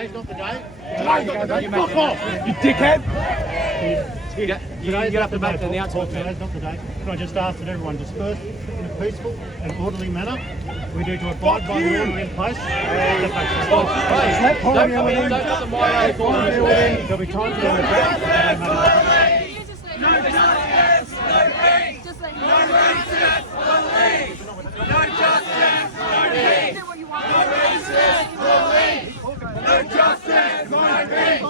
Today's not the day. Today's not the day. Fuck off, You dickhead! You have to back the announcement. Today's not the day. Can I just ask that everyone disperse in a peaceful and orderly manner? We do to abide by the order in place. Don't put the microphone. There'll be time for them to back. No justice, no peace. No racist, police. No justice, no peace. No racist, police. No justice, no peace.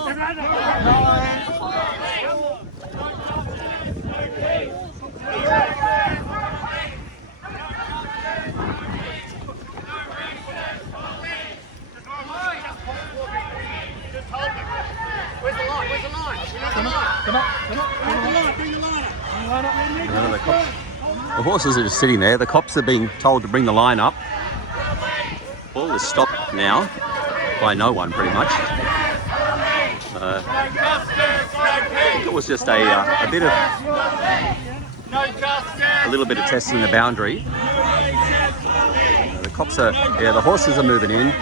Where's the line? Where's the line? Come on. Bring the line up. The horses are just sitting there. The cops are being told to bring the line up. All is stopped now by no one, pretty much. I think it was just a little bit of testing the boundary. The cops are, the horses are moving in.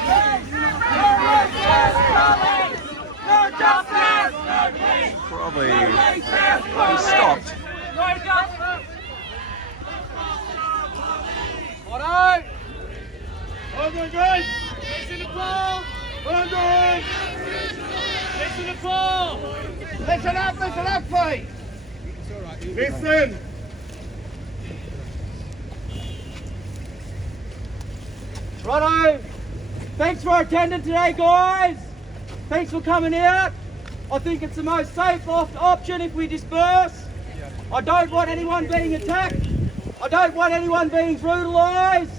Probably stopped. Listen to Paul! Listen to Paul! Listen up, please! Listen! Righto! Thanks for attending today, guys! Thanks for coming out. I think it's the most safe option if we disperse. I don't want anyone being attacked. I don't want anyone being brutalised.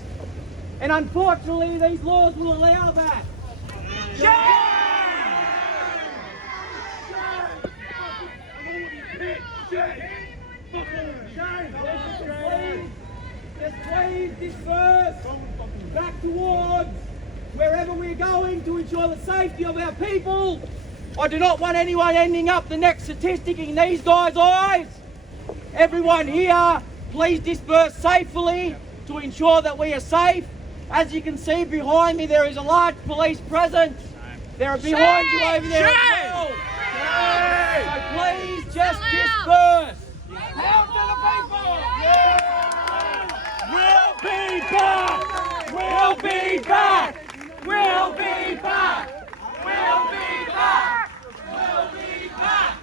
And unfortunately, these laws will allow that. Just please disperse back towards wherever we're going to ensure the safety of our people. I do not want anyone ending up the next statistic in these guys' eyes. Everyone here, please disperse safely to ensure that we are safe. As you can see behind me, there is a large police presence. They're behind you over there as well. So please just disperse. Help to the people! We'll be back! We'll be back! We'll be back! We'll be back!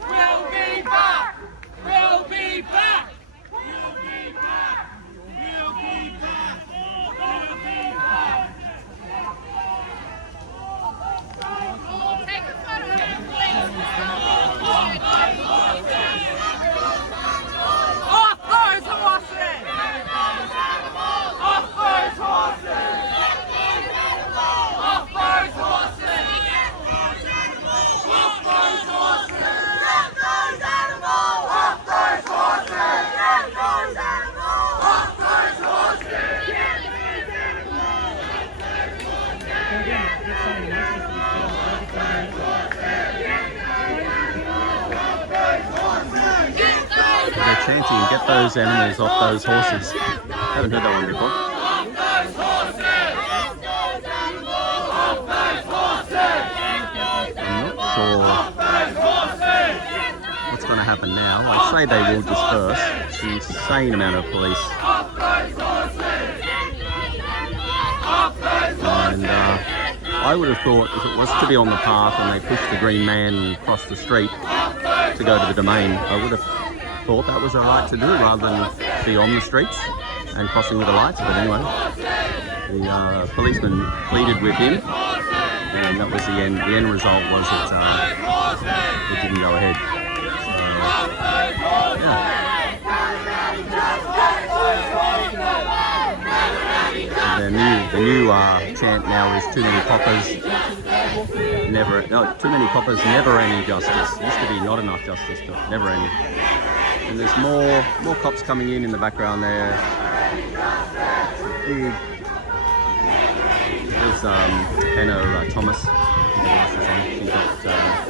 We'll be back! We'll be back! We'll be back! We'll be back! We'll be back! Take a photo of him, please! Off those horses! Off those horses! Off those horses! Off those horses! Get those animals! Off those horses! Get those animals! Off those horses! Get those animals! They're chanting, get those animals off those horses. Haven't heard that one before. Off those horses! Off those horses! I'm not sure what's going to happen now. I say they will disperse. It's an insane amount of police. And I would have thought if it was to be on the path and they pushed the green man across the street to go to the domain, I would have thought that was the right to do rather than be on the streets and crossing with the lights. But anyway, the policeman pleaded with him, and that was the end. The end result was that it didn't go ahead. The new chant now is too many coppers, too many coppers, never any justice. It used to be not enough justice, but never any. And there's more cops coming in the background there. There's Hannah Thomas. She's got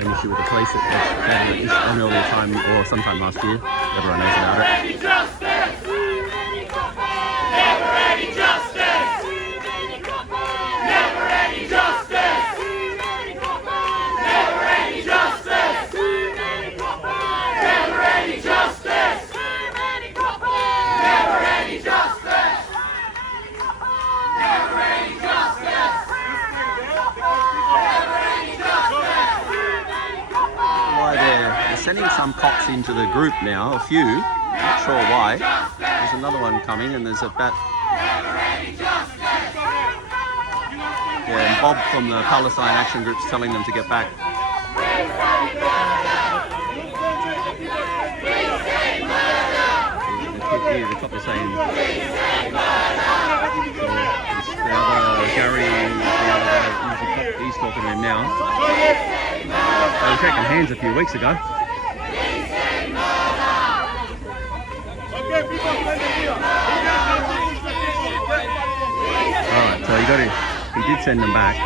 an issue with the police at an earlier time or sometime last year. Everyone knows about it. Never any justice! Never any justice! sending some cops into the group now, a few. Not sure why. There's another one coming, and there's a bat. Yeah, and Bob from the Palestine Action Group's telling them to get back. Yeah, the cop is saying. The other Gary, the other guy, he's talking to him now. They were shaking hands a few weeks ago. Alright, so he did send them back.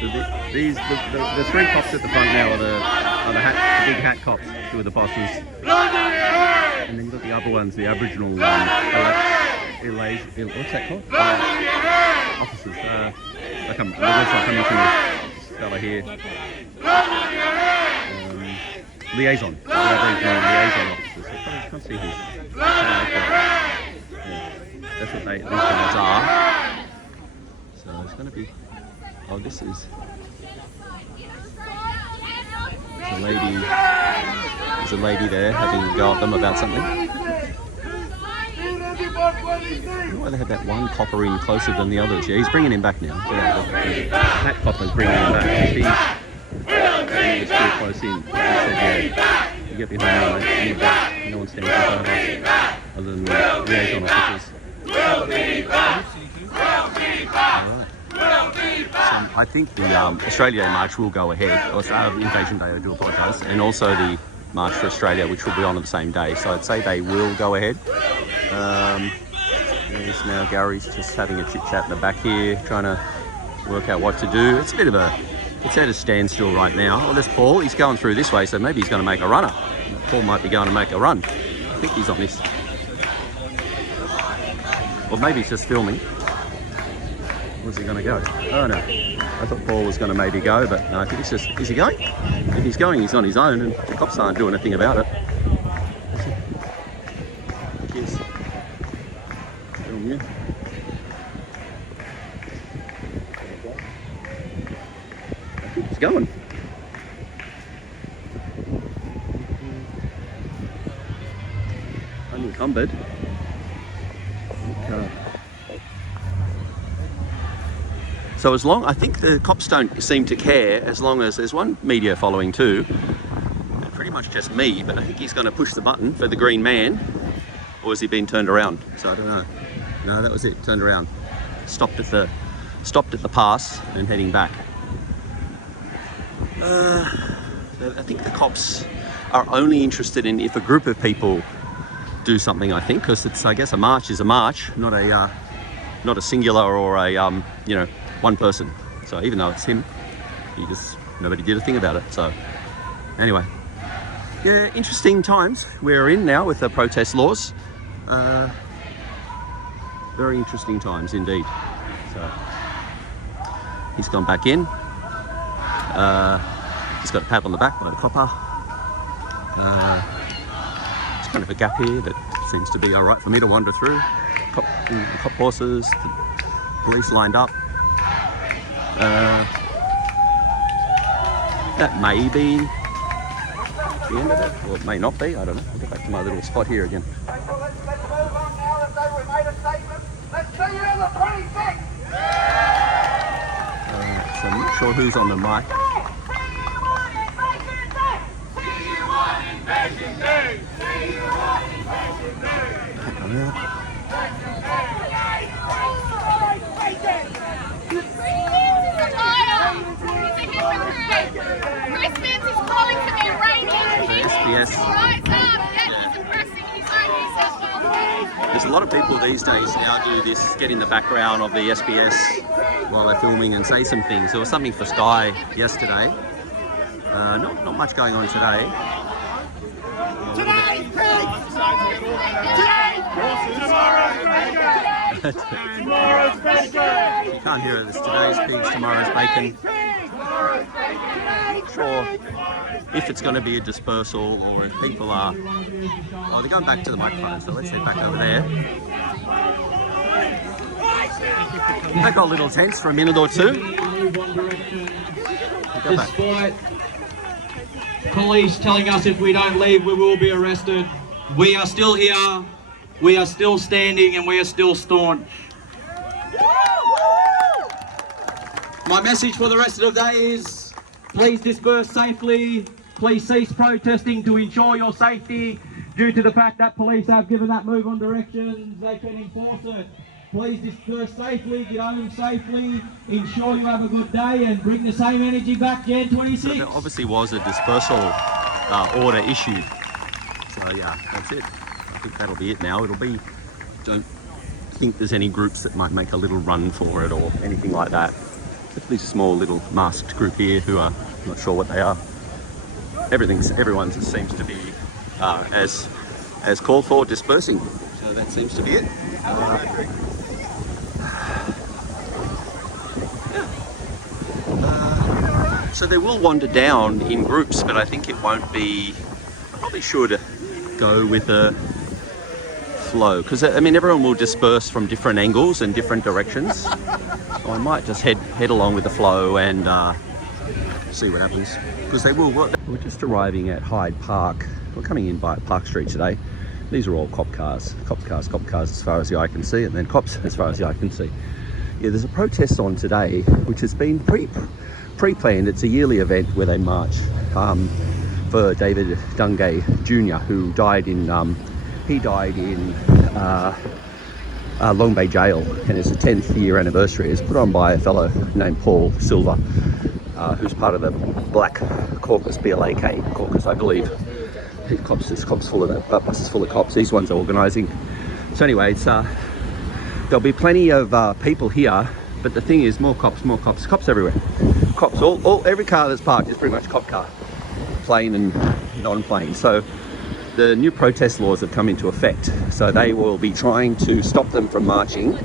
So the three cops at the front now are the big hat cops who are the bosses. And then you've got the other ones, the Aboriginal what's that called? Officers. It looks like coming from this fella here. Liaison. The Aboriginal liaison officers. I can't see who. That's what these guys are. So it's going to be. Oh, this is. There's a lady there having a go at them about something. I don't know why they had that one copper in closer than the others. Yeah, he's bringing him back now. That copper's bringing him back. He's too close in. He said, yeah, you get behind me, no one stands in front of us other than the liaison officers. I think the Australia Day March will go ahead, or Invasion Day, I do apologise, and also the March for Australia, which will be on the same day. So I'd say they will go ahead. There's now Gary's just having a chit-chat in the back here, trying to work out what to do. It's at a standstill right now. Well, there's Paul. He's going through this way, so maybe he's going to make a runner. Paul might be going to make a run. I think he's on this. Or maybe he's just filming. Where's he going to go? Oh no, I thought Paul was going to maybe go, but no, I think it's just, is he going? If he's going, he's on his own, and the cops aren't doing anything about it. Cheers. Film you. I think he's going. Unencumbered. So I think the cops don't seem to care as long as there's one media following too, and pretty much just me, but I think he's going to push the button for the green man, or has he been turned around? So I don't know. No, that was it, turned around. Stopped at the pass and heading back. I think the cops are only interested in if a group of people do something, I think, because it's, I guess, a march is a march, not a singular or a one person. So even though it's him, nobody did a thing about it. So anyway, yeah, interesting times we're in now with the protest laws. Very interesting times indeed. So he's gone back in. He's got a pat on the back by the copper. There's kind of a gap here that seems to be all right for me to wander through. Cop horses, the police lined up. That may be the end of it, or it may not be, I don't know. I'll get back to my little spot here again. So I'm not sure who's on the mic. SBS. There's a lot of people these days now do this, get in the background of the SBS while they're filming and say some things. There was something for Sky yesterday. Not much going on today. Today's pig! Tomorrow's bacon! You can't hear it. It's today's pigs, tomorrow's bacon. Not sure if it's going to be a dispersal or if people are... Oh, they're going back to the microphone, so let's head back over there. They got a little tense for a minute or two. Go back. police telling us if we don't leave we will be arrested. We are still here, we are still standing, and we are still staunch. My message for the rest of the day is please disperse safely, please cease protesting to ensure your safety. Due to the fact that police have given that move on directions, they can enforce it. Please disperse safely, get home safely, ensure you have a good day, and bring the same energy back Jan 26. So there obviously was a dispersal order issued. So yeah, that's it. I think that'll be it now. It'll be, don't think there's any groups that might make a little run for it or anything like that. Except this small little masked group here who are not sure what they are. Everyone just seems to be as called for, dispersing. So that seems to be it. So they will wander down in groups, but I think it won't be. I probably should go with a flow, because I mean everyone will disperse from different angles and different directions. So I might just head along with the flow and see what happens, because they will. We're just arriving at Hyde Park. We're coming in by Park Street today. These are all cop cars as far as the eye can see, and then cops as far as the eye can see. Yeah, there's a protest on today, which has been pre-planned. It's a yearly event where they march for David Dungay Jr, who died in Long Bay Jail, and it's the 10th year anniversary. It's put on by a fellow named Paul Silva, who's part of the Blak Caucus, Blak Caucus, I believe. This cop's full of that, bus is full of cops. These ones are organising. So anyway, it's there'll be plenty of people here, but the thing is, more cops everywhere. Cops, every car that's parked is pretty much cop car, plain and non-plain. So the new protest laws have come into effect, so they will be trying to stop them from marching.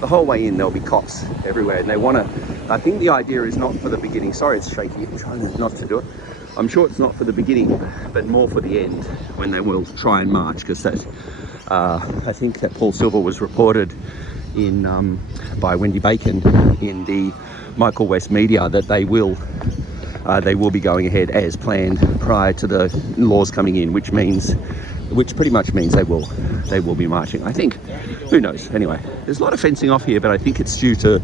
The whole way in there'll be cops everywhere, and they want to, I think the idea is not for the beginning. Sorry, it's shaky, I'm trying not to do it. I'm sure it's not for the beginning, but more for the end, when they will try and march, because that I think that Paul Silva was reported in by Wendy Bacon in the Michael West media that they will be going ahead as planned prior to the laws coming in, which pretty much means they will be marching. I think, who knows? Anyway, there's a lot of fencing off here, but I think it's due to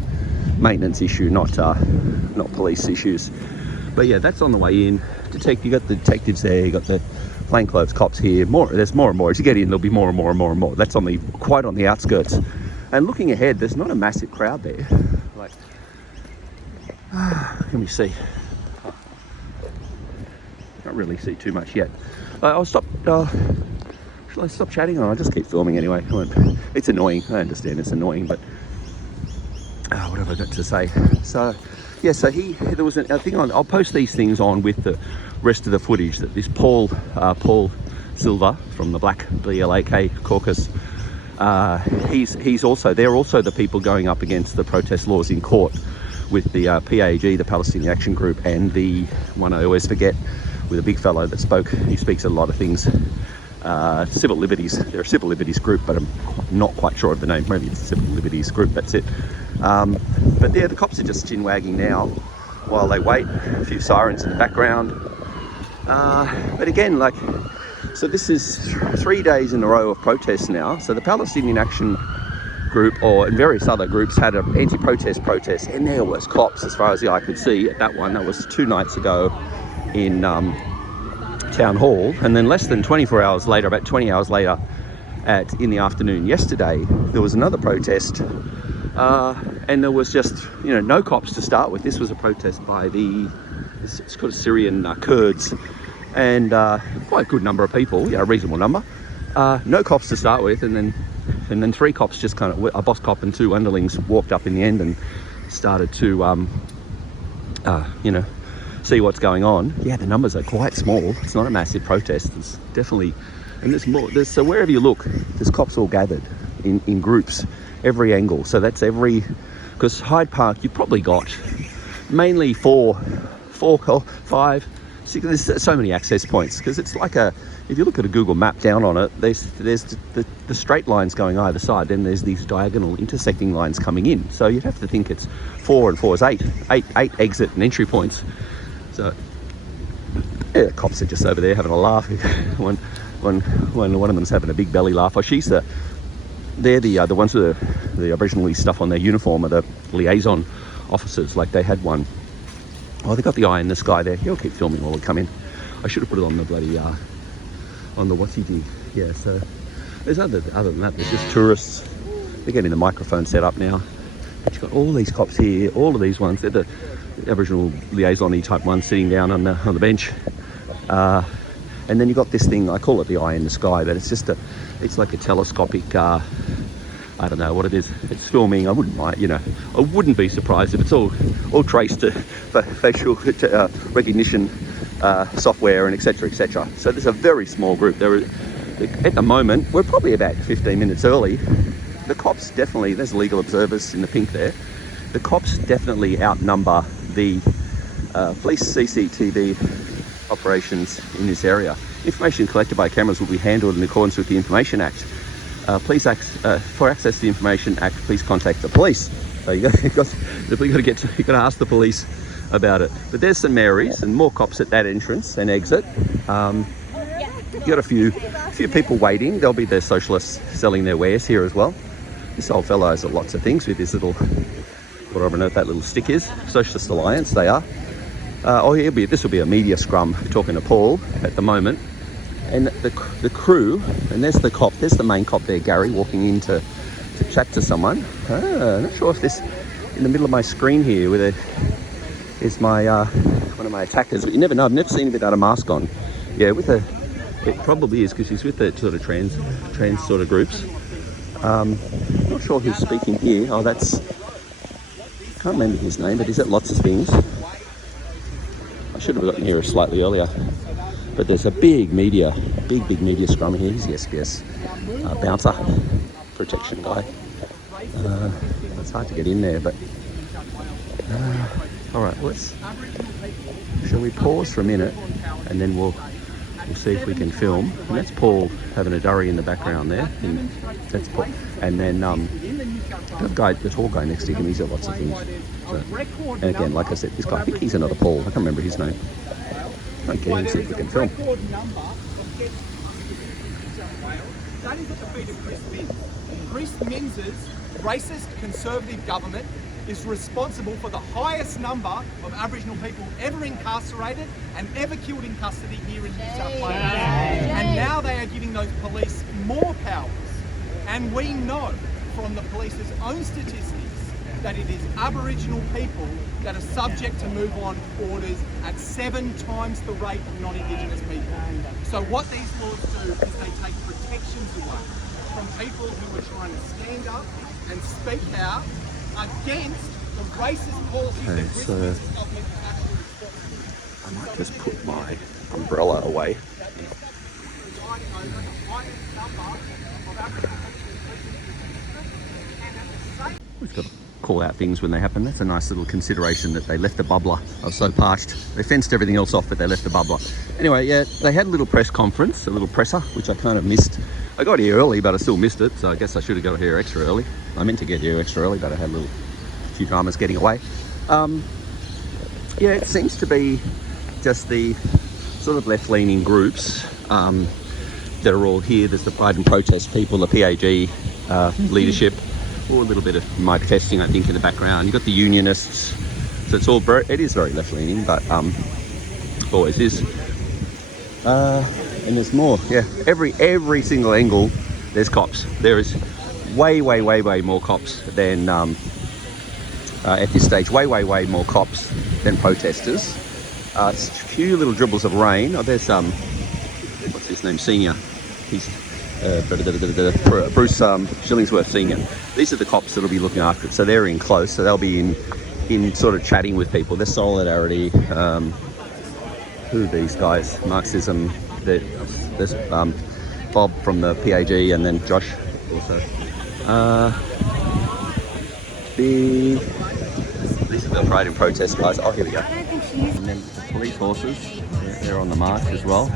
maintenance issue, not police issues. But yeah, that's on the way in. You got the detectives there, you got the plainclothes cops here. There's more and more. As you get in, there'll be more and more and more and more. That's quite on the outskirts. And looking ahead, there's not a massive crowd there. Like, let me see. Can't really see too much yet. I'll stop. Shall I stop chatting? Or I'll just keep filming anyway. It's annoying. I understand it's annoying, but what have I got to say? So. Yeah, so there was a thing on. I'll post these things on with the rest of the footage that this Paul Silva from the Blak Caucus. They're also the people going up against the protest laws in court with the PAG, the Palestinian Action Group, and the one I always forget, with a big fellow that spoke. He speaks a lot of things. Civil Liberties. They're a civil liberties group, but I'm not quite sure of the name. Maybe it's a civil liberties group. That's it. But yeah, the cops are just chin wagging now while they wait. A few sirens in the background. But again, so this is 3 days in a row of protests now. So the Palestinian Action Group and various other groups had an anti-protest protest, and there was cops as far as the eye could see at that one. That was 2 nights ago in Town Hall, and then less than 24 hours later, about 20 hours later, in the afternoon yesterday, there was another protest. And there was just, no cops to start with. This was a protest by it's called Syrian Kurds, and quite a good number of people, a reasonable number. No cops to start with, and then 3 cops, just kind of a boss cop and 2 underlings, walked up in the end and started to, see what's going on. Yeah, the numbers are quite small. It's not a massive protest. It's definitely, and there's more. So wherever you look, there's cops all gathered in groups, every angle. So that's because Hyde Park, you've probably got mainly 4, 5, 6. There's so many access points, because it's like if you look at a Google map down on it, there's the straight lines going either side, then there's these diagonal intersecting lines coming in. So you'd have to think it's 4 and 4 is 8 exit and entry points. So Yeah, the cops are just over there having a laugh. one of them's having a big belly laugh. Oh, they're the ones with the Aboriginal stuff on their uniform are the liaison officers. Like they had one. Oh, they got the eye in the sky there. He'll keep filming while they come in. I should have put it on the bloody on the what's-he dig. Yeah. So there's other than that, there's just tourists. They're getting the microphone set up now. But you've got all these cops here. All of these ones. They're the Aboriginal liaison-y type ones sitting down on the bench. And then you've got this thing, I call it the eye in the sky, but it's just it's like a telescopic, I don't know what it is. It's filming. I wouldn't mind, I wouldn't be surprised if it's all traced to facial recognition software and etc. So there's a very small group. At the moment, we're probably about 15 minutes early. The cops definitely, there's legal observers in the pink there. The cops definitely outnumber the police CCTV operations in this area. Information collected by cameras will be handled in accordance with the Information Act. For access to the Information Act, please contact the police. So you got to ask the police about it. But there's St Mary's and more cops at that entrance and exit. You got a few people waiting. There'll be the socialists selling their wares here as well. This old fellow has lots of things with his little, whatever on earth that little stick is. Socialist Alliance, they are. This will be a media scrum talking to Paul at the moment. And the crew, and there's the cop, there's the main cop there, Gary, walking in to chat to someone. I'm not sure if this, in the middle of my screen here, is my one of my attackers. But you never know, I've never seen him without a mask on. Yeah, it probably is because he's with the sort of trans sort of groups. Not sure who's speaking here. Oh, I can't remember his name, but he's at lots of things. I should have gotten here slightly earlier. But there's a big media scrum here. He's the SBS bouncer, protection guy. It's hard to get in there, but all right. Shall we pause for a minute, and then we'll see if we can film. And that's Paul having a durry in the background there. And that's Paul. And then the tall guy next to him, he's got lots of things. So, and again, like I said, this guy, I think he's another Paul. I can't remember his name. Okay, let's see if we can film. That is at the feet of Chris Minns. Chris Minns' racist Conservative government is responsible for the highest number of Aboriginal people ever incarcerated and ever killed in custody here in New South Wales. And now they are giving those police more powers. And we know from the police's own statistics that it is Aboriginal people that are subject to move on orders at 7 times the rate of non-Indigenous people. So what these laws do is they take protections away from people who are trying to stand up and speak out against the racist policies that Chris Minns' government is actually responsible for. I might just put my umbrella away. We've got to call out things when they happen. That's a nice little consideration that they left the bubbler. I was so parched. They fenced everything else off, but they left the bubbler. Anyway, yeah, they had a little press conference, a little presser, which I kind of missed. I got here early, but I still missed it, so I guess I should have got here extra early. I meant to get here extra early, but I had a few dramas getting away. Yeah, it seems to be just the sort of left-leaning groups that are all here. There's the Pride and Protest people, the PAG leadership, or a little bit of mic testing, I think, in the background. You've got the unionists, so it is very left-leaning, but always is. And there's more. Yeah, every single angle, there's cops. There is way more cops than at this stage. Way more cops than protesters. A few little dribbles of rain. Oh, there's what's his name? Senior. He's Bruce Shillingsworth Senior. These are the cops that'll be looking after it. So they're in close. So they'll be in sort of chatting with people. There's Solidarity. Who are these guys? Marxism. There's Bob from the PAG, and then Josh also. These are the Pride and Protest guys. Oh, here we go. And then the police horses, they're on the march as well.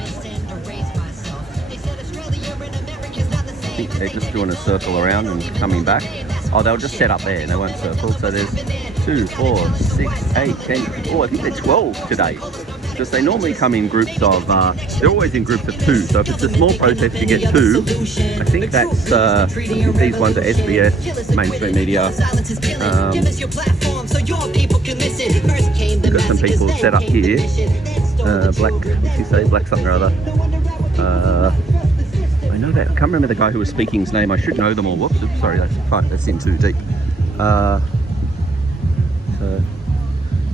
I think they're just doing a circle around and coming back. Oh, they'll just set up there, they won't circle. So there's 2, 4, 6, 8, 10. Oh, I think they're 12 today. because they normally come in groups of, they're always in groups of 2. So if it's a small protest, you get 2. I think that's, these ones are SBS, mainstream media. Got some people set up here. Blak, what's he say? Blak something or other. I know that. I can't remember the guy who was speaking's name. I should know them all. Whoops, oops, sorry, that's in too deep. So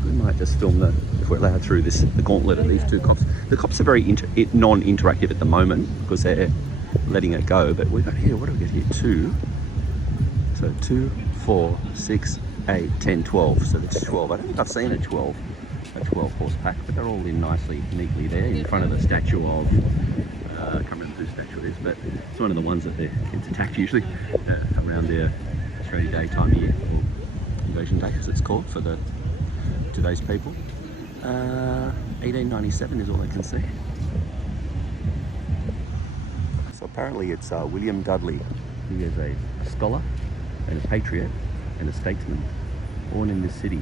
we might just film if we're allowed through the gauntlet of these 2 cops. The cops are very non-interactive at the moment because they're letting it go. But we've got here, what do we get here? 2. So 2, 4, 6, 8, 10, 12. So that's 12. I don't think I've seen a 12 horse pack, but they're all in neatly there in front of the statue of, I can't remember whose statue it is, but it's one of the ones that gets attacked usually around their Australia Day time of year, or Invasion Day as it's called for today's people. 1897 is all I can see. So apparently it's William Dudley. He is a scholar and a patriot and a statesman born in this city.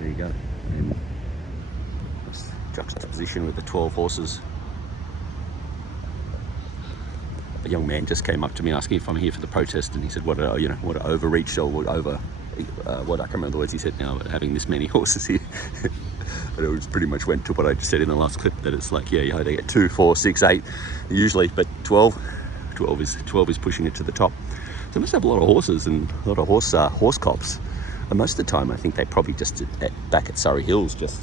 There you go. And this juxtaposition with the 12 horses. A young man just came up to me asking if I'm here for the protest, and he said, "What what overreach or what over, what I can't remember the words he said now, but having this many horses here." But it was pretty much went to what I just said in the last clip, that it's like, yeah, they get 2, 4, 6, 8 usually, but 12 is pushing it to the top. So they must have a lot of horses and a lot of horse cops. And most of the time, I think they probably just back at Surrey Hills, just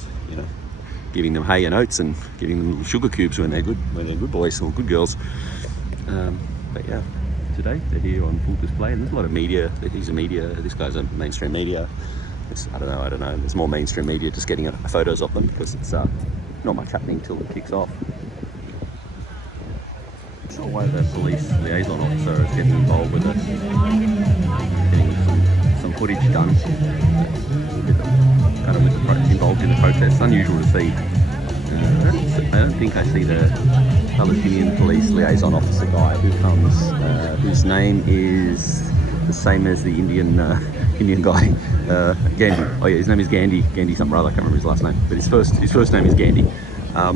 giving them hay and oats and giving them little sugar cubes when they're good boys or good girls. But yeah, today they're here on full display, and there's a lot of media. This guy's a mainstream media. I don't know. There's more mainstream media just getting photos of them because it's not much happening till it kicks off. I'm not sure why the police liaison officer is getting involved with it. Getting some footage done. Kind of involved in the protest. It's unusual to see. I don't think I see the Palestinian police liaison officer guy who comes, whose name is the same as the Indian guy, Gandhi. Oh yeah, his name is Gandhi something or other. I can't remember his last name, but his first name is Gandhi. Yeah,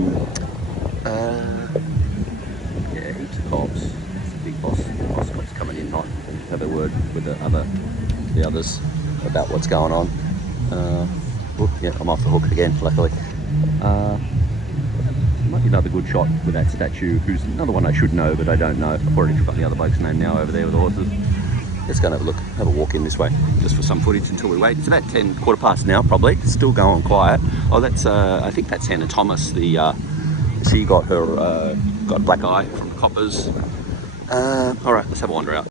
heaps of cops. It's a big boss cops coming in, not have a word with the others about what's going on. Yeah, I'm off the hook again, luckily. Might be another good shot with that statue, who's another one I should know, but I don't know. I've already forgotten the other bloke's name now over there with the horses. Let's go and have a walk in this way, just for some footage until we wait. It's about quarter past now, probably. It's still going quiet. Oh, that's I think that's Hannah Thomas. She got her got a black eye from coppers. All right, let's have a wander out.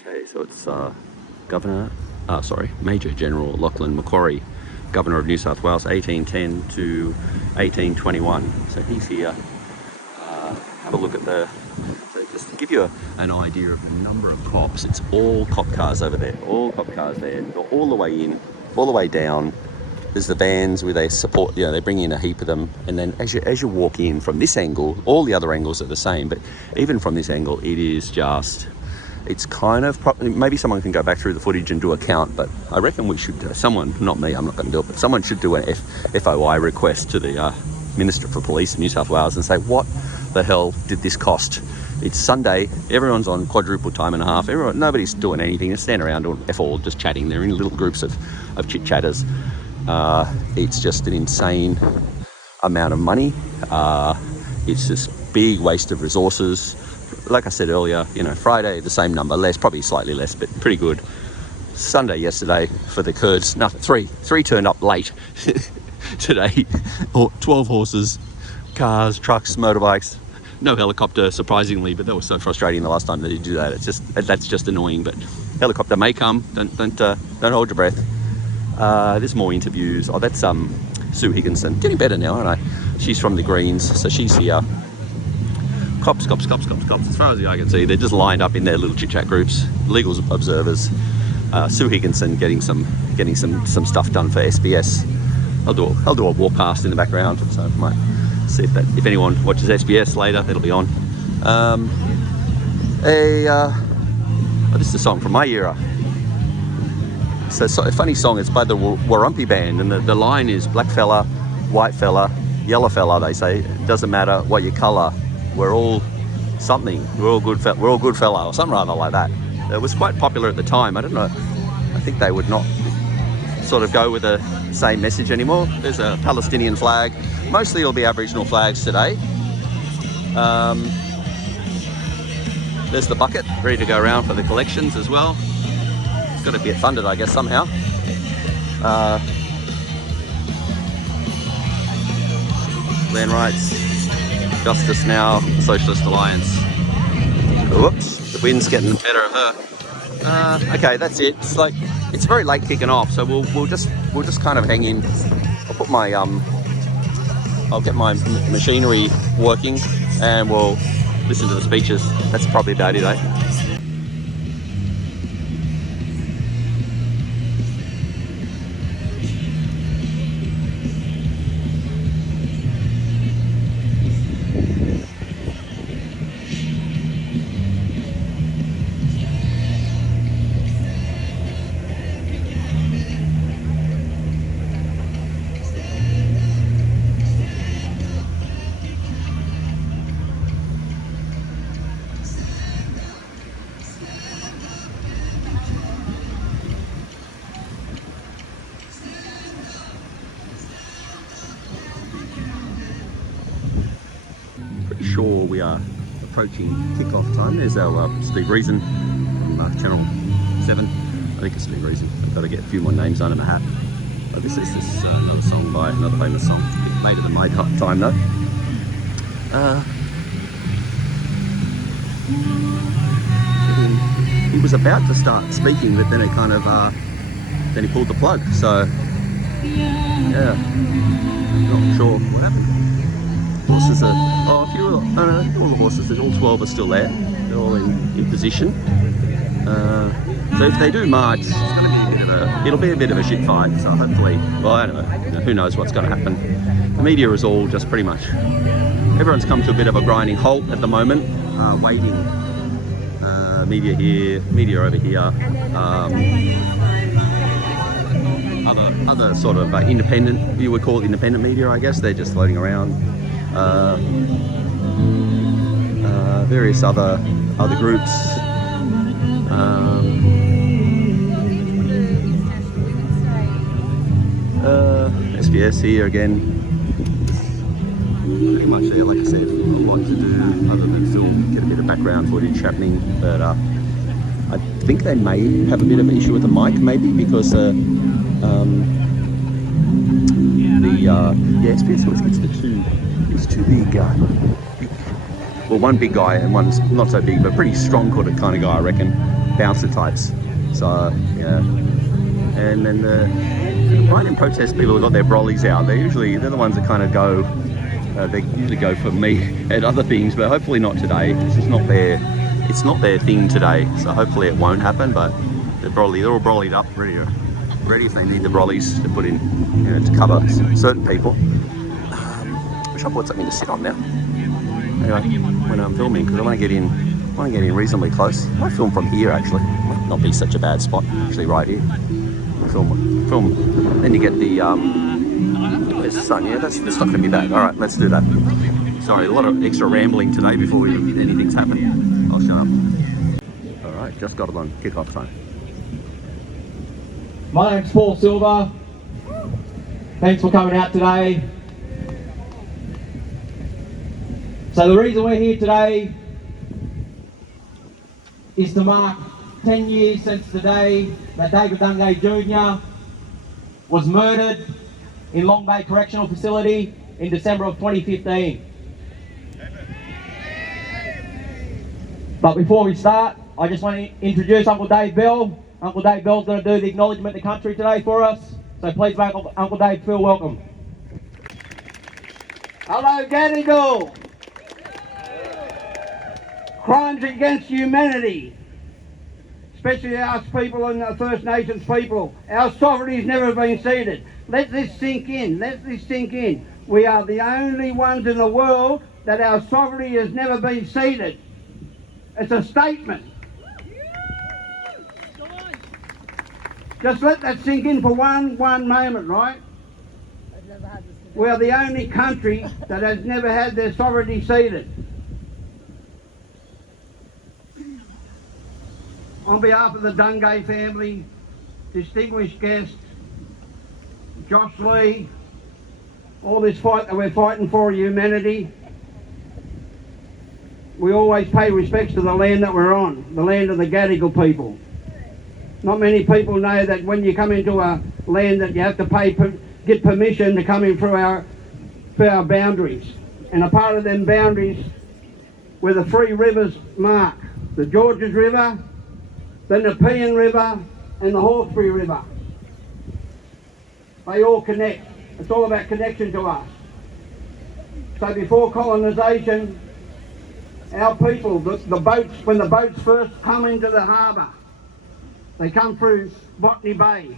Okay, so it's Major General Lachlan Macquarie, Governor of New South Wales, 1810 to 1821. So he's here. Have a look at just to give you an idea of the number of cops. It's all cop cars over there, all the way in, all the way down. There's the vans where they support, they bring in a heap of them. And then as you walk in from this angle, all the other angles are the same, but even from this angle, it is just, it's kind of, maybe someone can go back through the footage and do a count, but I reckon we should, someone, not me, I'm not going to do it, but someone should do an FOI request to the Minister for Police in New South Wales and say, what the hell did this cost? It's Sunday, everyone's on quadruple time and a half, nobody's doing anything, they're standing around doing F all, just chatting, they're in little groups of chit-chatters. It's just an insane amount of money. It's this big waste of resources. Like I said earlier, Friday the same number, less, probably slightly less, but pretty good. Sunday yesterday for the Kurds, nothing. Three turned up late today. 12 horses, cars, trucks, motorbikes. No helicopter, surprisingly, but that was so frustrating the last time that he did that. That's just annoying. But helicopter may come. Don't hold your breath. There's more interviews. Oh, that's Sue Higginson. Getting better now, aren't I? She's from the Greens, so she's here. Cops. As far as the eye can see, they're just lined up in their little chit-chat groups. Legal observers. Sue Higginson getting some stuff done for SBS. I'll do a walk past in the background, so I might see if anyone watches SBS later, it'll be on. This is a song from my era. it's a funny song. It's by the Warumpi Band, and the line is black fella, white fella, yellow fella. They say it doesn't matter what your colour, we're all something. We're all good fella, or something rather like that. It was quite popular at the time. I don't know. I think they would not sort of go with the same message anymore. There's a Palestinian flag. Mostly it'll be Aboriginal flags today. There's the bucket, ready to go around for the collections as well. It's got to get funded, I guess, somehow. Land rights, Justice Now, Socialist Alliance. Whoops, the wind's getting the better of her. Okay, that's it. It's very late kicking off, so we'll just kind of hang in. I'll put my I'll get my machinery working, and we'll listen to the speeches. That's probably about it, eh? Sure, we are approaching kick-off time. There's our Speed Reason on Channel 7. I think it's Speed Reason. I've got to get a few more names on in the hat. Oh, this is another song by another famous song. A bit later than my time though. He was about to start speaking, but then it kind of then he pulled the plug. So yeah, not sure what happened. Horses are, all the horses, all 12 are still there. They're all in position. So if they do march, it's going to be a bit of a shit fight. So hopefully, well, I don't know, who knows what's going to happen. The media is all just pretty much, everyone's come to a bit of a grinding halt at the moment, waiting. Media here, media over here. Other sort of independent, you would call it independent media, I guess. They're just floating around. Various other groups. SBS here again. Pretty much there, like I said, a lot to do other than film, get a bit of background footage happening. But I think they may have a bit of an issue with the mic, maybe because SBS always gets the two big, well, one big guy and one's not so big, but pretty strong kind of guy, I reckon, bouncer types. So yeah, and then the right in protest people have got their brollies out. They're the ones that kind of go. They usually go for me at other things, but hopefully not today. It's not their thing today. So hopefully it won't happen. But they're all brollied up, ready if they need the brollies to put in, to cover certain people. Wish I bought something to sit on now. Anyway, when I'm filming, because I want to get in reasonably close. I might film from here actually. Might not be such a bad spot. Actually, right here. Film. Then you get the where's the sun? Yeah, that's not going to be bad. All right, let's do that. Sorry, a lot of extra rambling today before anything's happened. I'll shut up. All right, just got it on kick-off time. My name's Paul Silva. Thanks for coming out today. So the reason we're here today is to mark 10 years since the day that David Dungay Jr was murdered in Long Bay Correctional Facility in December of 2015. But before we start, I just want to introduce Uncle Dave Bell. Uncle Dave Bell's going to do the acknowledgement of the country today for us. So please make Uncle Dave feel welcome. Hello, Gadigal. Crimes against humanity, especially our people and the First Nations people. Our sovereignty has never been ceded. Let this sink in. Let this sink in. We are the only ones in the world that our sovereignty has never been ceded. It's a statement. Just let that sink in for one moment, right? We are the only country that has never had their sovereignty ceded. On behalf of the Dungay family, distinguished guests, Josh Lee, all this fight that we're fighting for humanity, we always pay respects to the land that we're on, the land of the Gadigal people. Not many people know that when you come into a land that you have to get permission to come in through our boundaries. And a part of them boundaries where the three rivers mark, the Georges River, the Nepean River and the Hawkesbury River. They all connect. It's all about connection to us. So before colonisation, our people, the boats, when the boats first come into the harbour, they come through Botany Bay.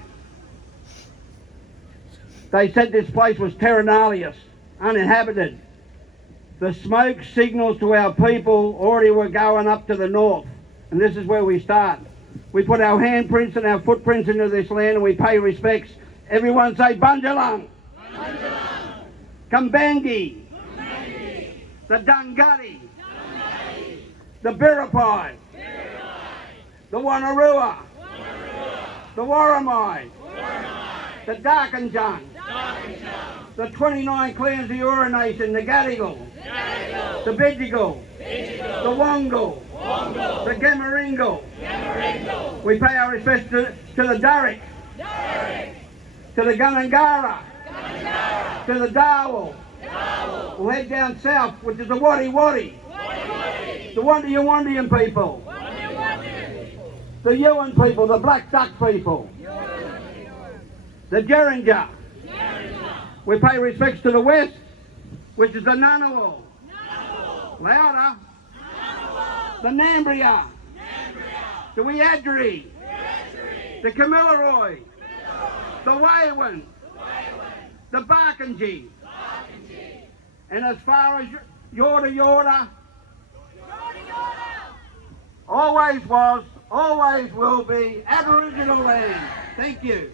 They said this place was terra nullius, uninhabited. The smoke signals to our people already were going up to the north, and this is where we start. We put our handprints and our footprints into this land and we pay respects. Everyone say Bunjalung, Kambangi, the Dunghutti, the Biripi, the Wanarua, the Warramai, the Darkinjung, the 29 clans of the Eora Nation, the Gadigal, the Bidjigal, the Wongal, the Gamaringal. We pay our respects to the Darrick, to the Gunungara, to the Darwal. We'll head down south, which is the Wadi Wadi, the Wandiyawandiyam people, the Yuan people, the Black Duck people, the Jeringa. We pay respects to the west, which is the Ngunnawal, louder, the Nambria, the Wiradjuri, the Kamilaroi, the Waywin, the Barkindji, and as far as Yorta, always was, always will be Aboriginal land. Thank you.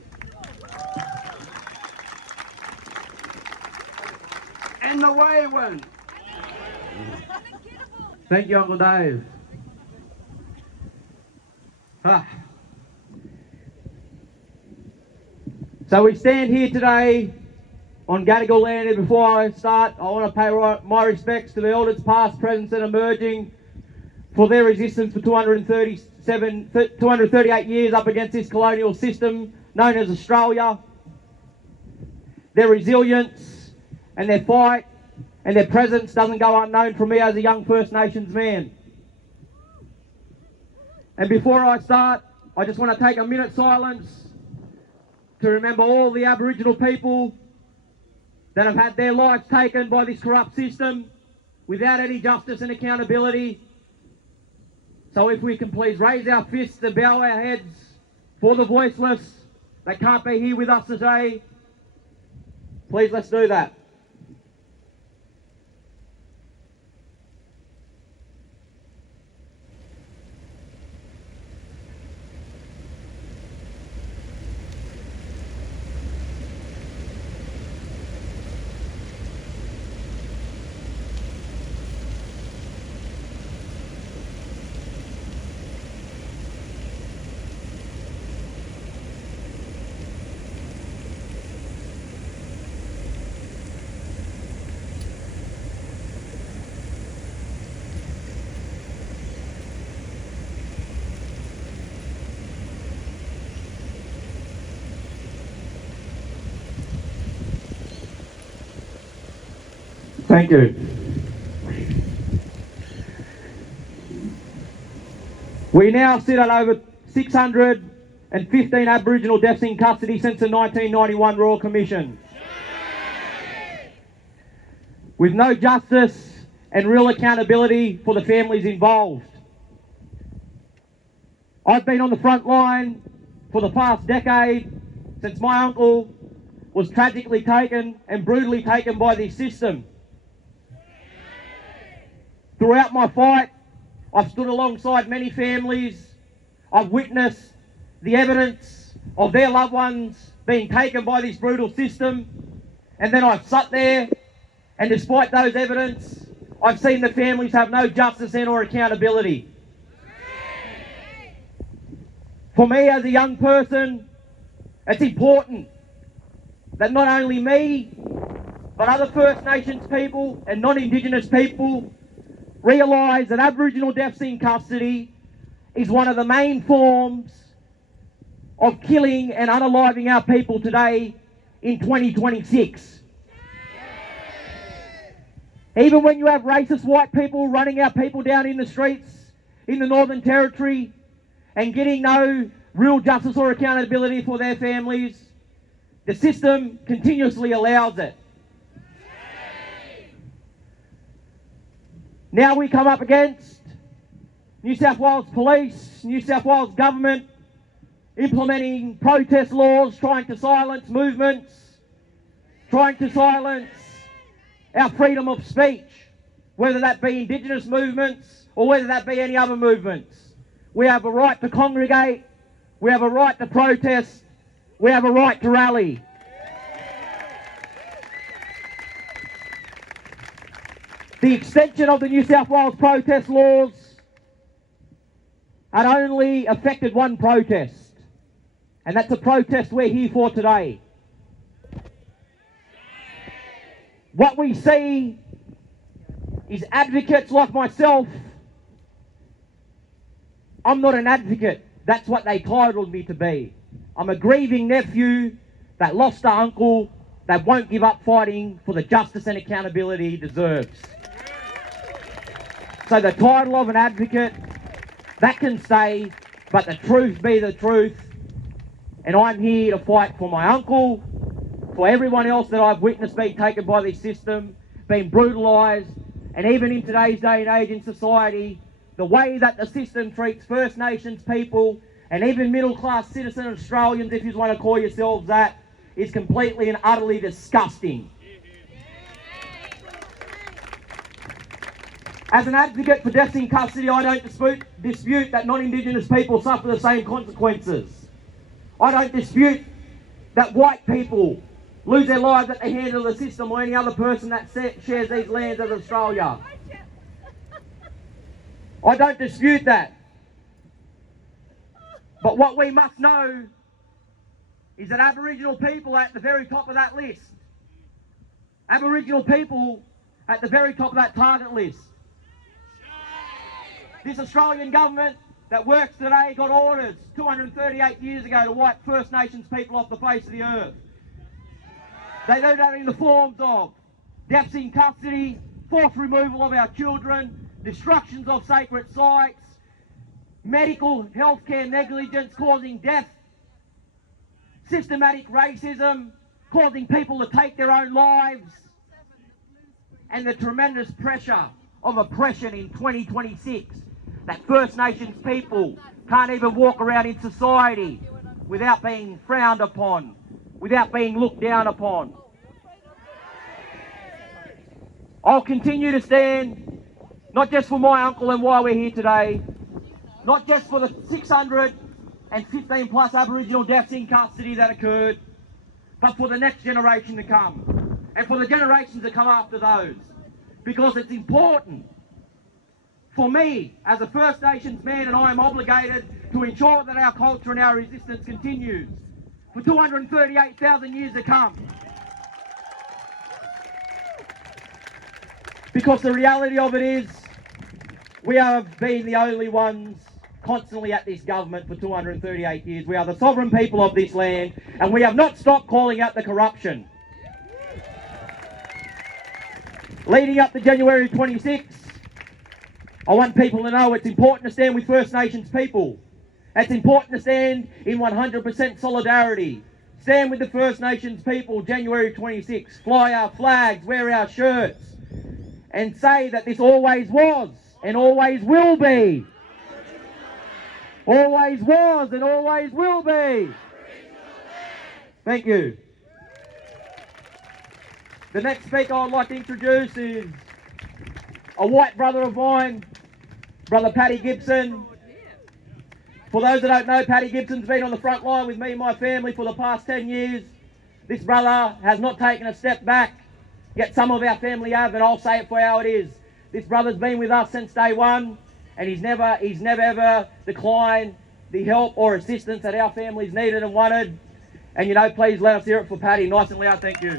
And the Waywin. Thank you, Uncle Dave. So we stand here today on Gadigal land, and before I start, I want to pay my respects to the elders past, present and emerging for their resistance for 238 years up against this colonial system known as Australia. Their resilience and their fight and their presence doesn't go unknown from me as a young First Nations man. And before I start, I just want to take a minute's silence to remember all the Aboriginal people that have had their lives taken by this corrupt system without any justice and accountability. So if we can please raise our fists and bow our heads for the voiceless that can't be here with us today, please let's do that. Thank you. We now sit at over 615 Aboriginal deaths in custody since the 1991 Royal Commission. With no justice and real accountability for the families involved. I've been on the front line for the past decade since my uncle was tragically taken and brutally taken by this system. Throughout my fight, I've stood alongside many families. I've witnessed the evidence of their loved ones being taken by this brutal system, and then I've sat there, and despite those evidence, I've seen the families have no justice and or accountability. For me as a young person, it's important that not only me, but other First Nations people and non-Indigenous people realise that Aboriginal deaths in custody is one of the main forms of killing and unaliving our people today in 2026. Even when you have racist white people running our people down in the streets in the Northern Territory and getting no real justice or accountability for their families, the system continuously allows it. Now we come up against New South Wales Police, New South Wales Government implementing protest laws, trying to silence movements, trying to silence our freedom of speech, whether that be Indigenous movements or whether that be any other movements. We have a right to congregate, we have a right to protest, we have a right to rally. The extension of the New South Wales protest laws had only affected one protest, and that's a protest we're here for today. What we see is advocates like myself. I'm not an advocate, that's what they titled me to be. I'm a grieving nephew that lost an uncle that won't give up fighting for the justice and accountability he deserves. So the title of an advocate, that can stay, but the truth be the truth. And I'm here to fight for my uncle, for everyone else that I've witnessed being taken by this system, being brutalised, and even in today's day and age in society, the way that the system treats First Nations people and even middle class citizen Australians, if you want to call yourselves that, is completely and utterly disgusting. As an advocate for deaths in custody, I don't dispute that non-Indigenous people suffer the same consequences. I don't dispute that white people lose their lives at the hands of the system or any other person that shares these lands as Australia. I don't dispute that. But what we must know is that Aboriginal people are at the very top of that list. Aboriginal people at the very top of that target list. This Australian government that works today got orders 238 years ago to wipe First Nations people off the face of the earth. They do that in the forms of deaths in custody, forced removal of our children, destructions of sacred sites, medical healthcare negligence causing death, systematic racism causing people to take their own lives, and the tremendous pressure of oppression in 2026 that First Nations people can't even walk around in society without being frowned upon, without being looked down upon. I'll continue to stand, not just for my uncle and why we're here today, not just for the 615 plus Aboriginal deaths in custody that occurred, but for the next generation to come, and for the generations to come after those. Because it's important for me, as a First Nations man, and I am obligated to ensure that our culture and our resistance continues for 238,000 years to come. Because the reality of it is, we have been the only ones constantly at this government for 238 years. We are the sovereign people of this land, and we have not stopped calling out the corruption. Leading up to January 26th, I want people to know it's important to stand with First Nations people. It's important to stand in 100% solidarity. Stand with the First Nations people January 26th. Fly our flags, wear our shirts, and say that this always was and always will be. Always was and always will be. Thank you. The next speaker I'd like to introduce is a white brother of mine, Brother Paddy Gibson. For those that don't know, Paddy Gibson's been on the front line with me and my family for the past 10 years. This brother has not taken a step back, yet some of our family have, and I'll say it for how it is. This brother's been with us since day one, and he's never ever declined the help or assistance that our families needed and wanted. And you know, please let us hear it for Paddy, nice and loud, thank you.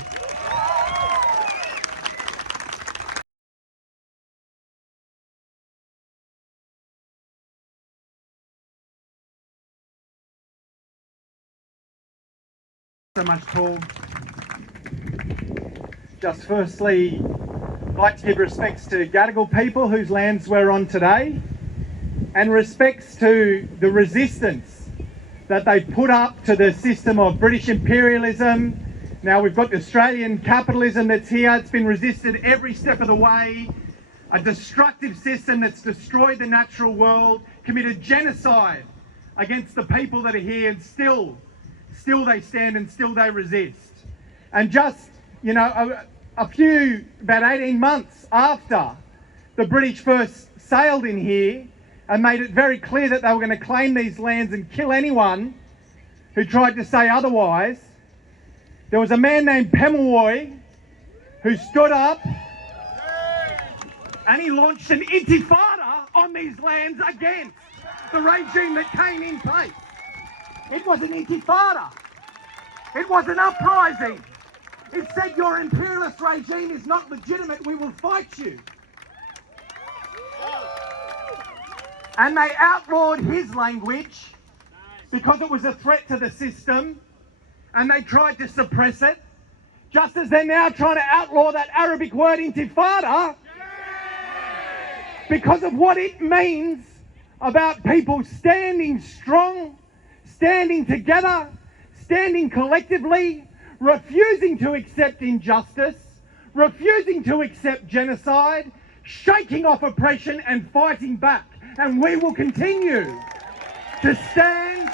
So much, Paul. Just firstly, I'd like to give respects to Gadigal people whose lands we're on today, and respects to the resistance that they put up to the system of British imperialism. Now we've got the Australian capitalism that's here. It's been resisted every step of the way. A destructive system that's destroyed the natural world, committed genocide against the people that are here, and still they stand and still they resist. And just, you know, about 18 months after the British first sailed in here and made it very clear that they were going to claim these lands and kill anyone who tried to say otherwise, there was a man named Pemulwuy who stood up and he launched an intifada on these lands against the regime that came in place. It was an intifada. It was an uprising. It said your imperialist regime is not legitimate, we will fight you. And they outlawed his language because it was a threat to the system, and they tried to suppress it, just as they're now trying to outlaw that Arabic word intifada because of what it means about people standing strong, standing together, standing collectively, refusing to accept injustice, refusing to accept genocide, shaking off oppression and fighting back. And we will continue to stand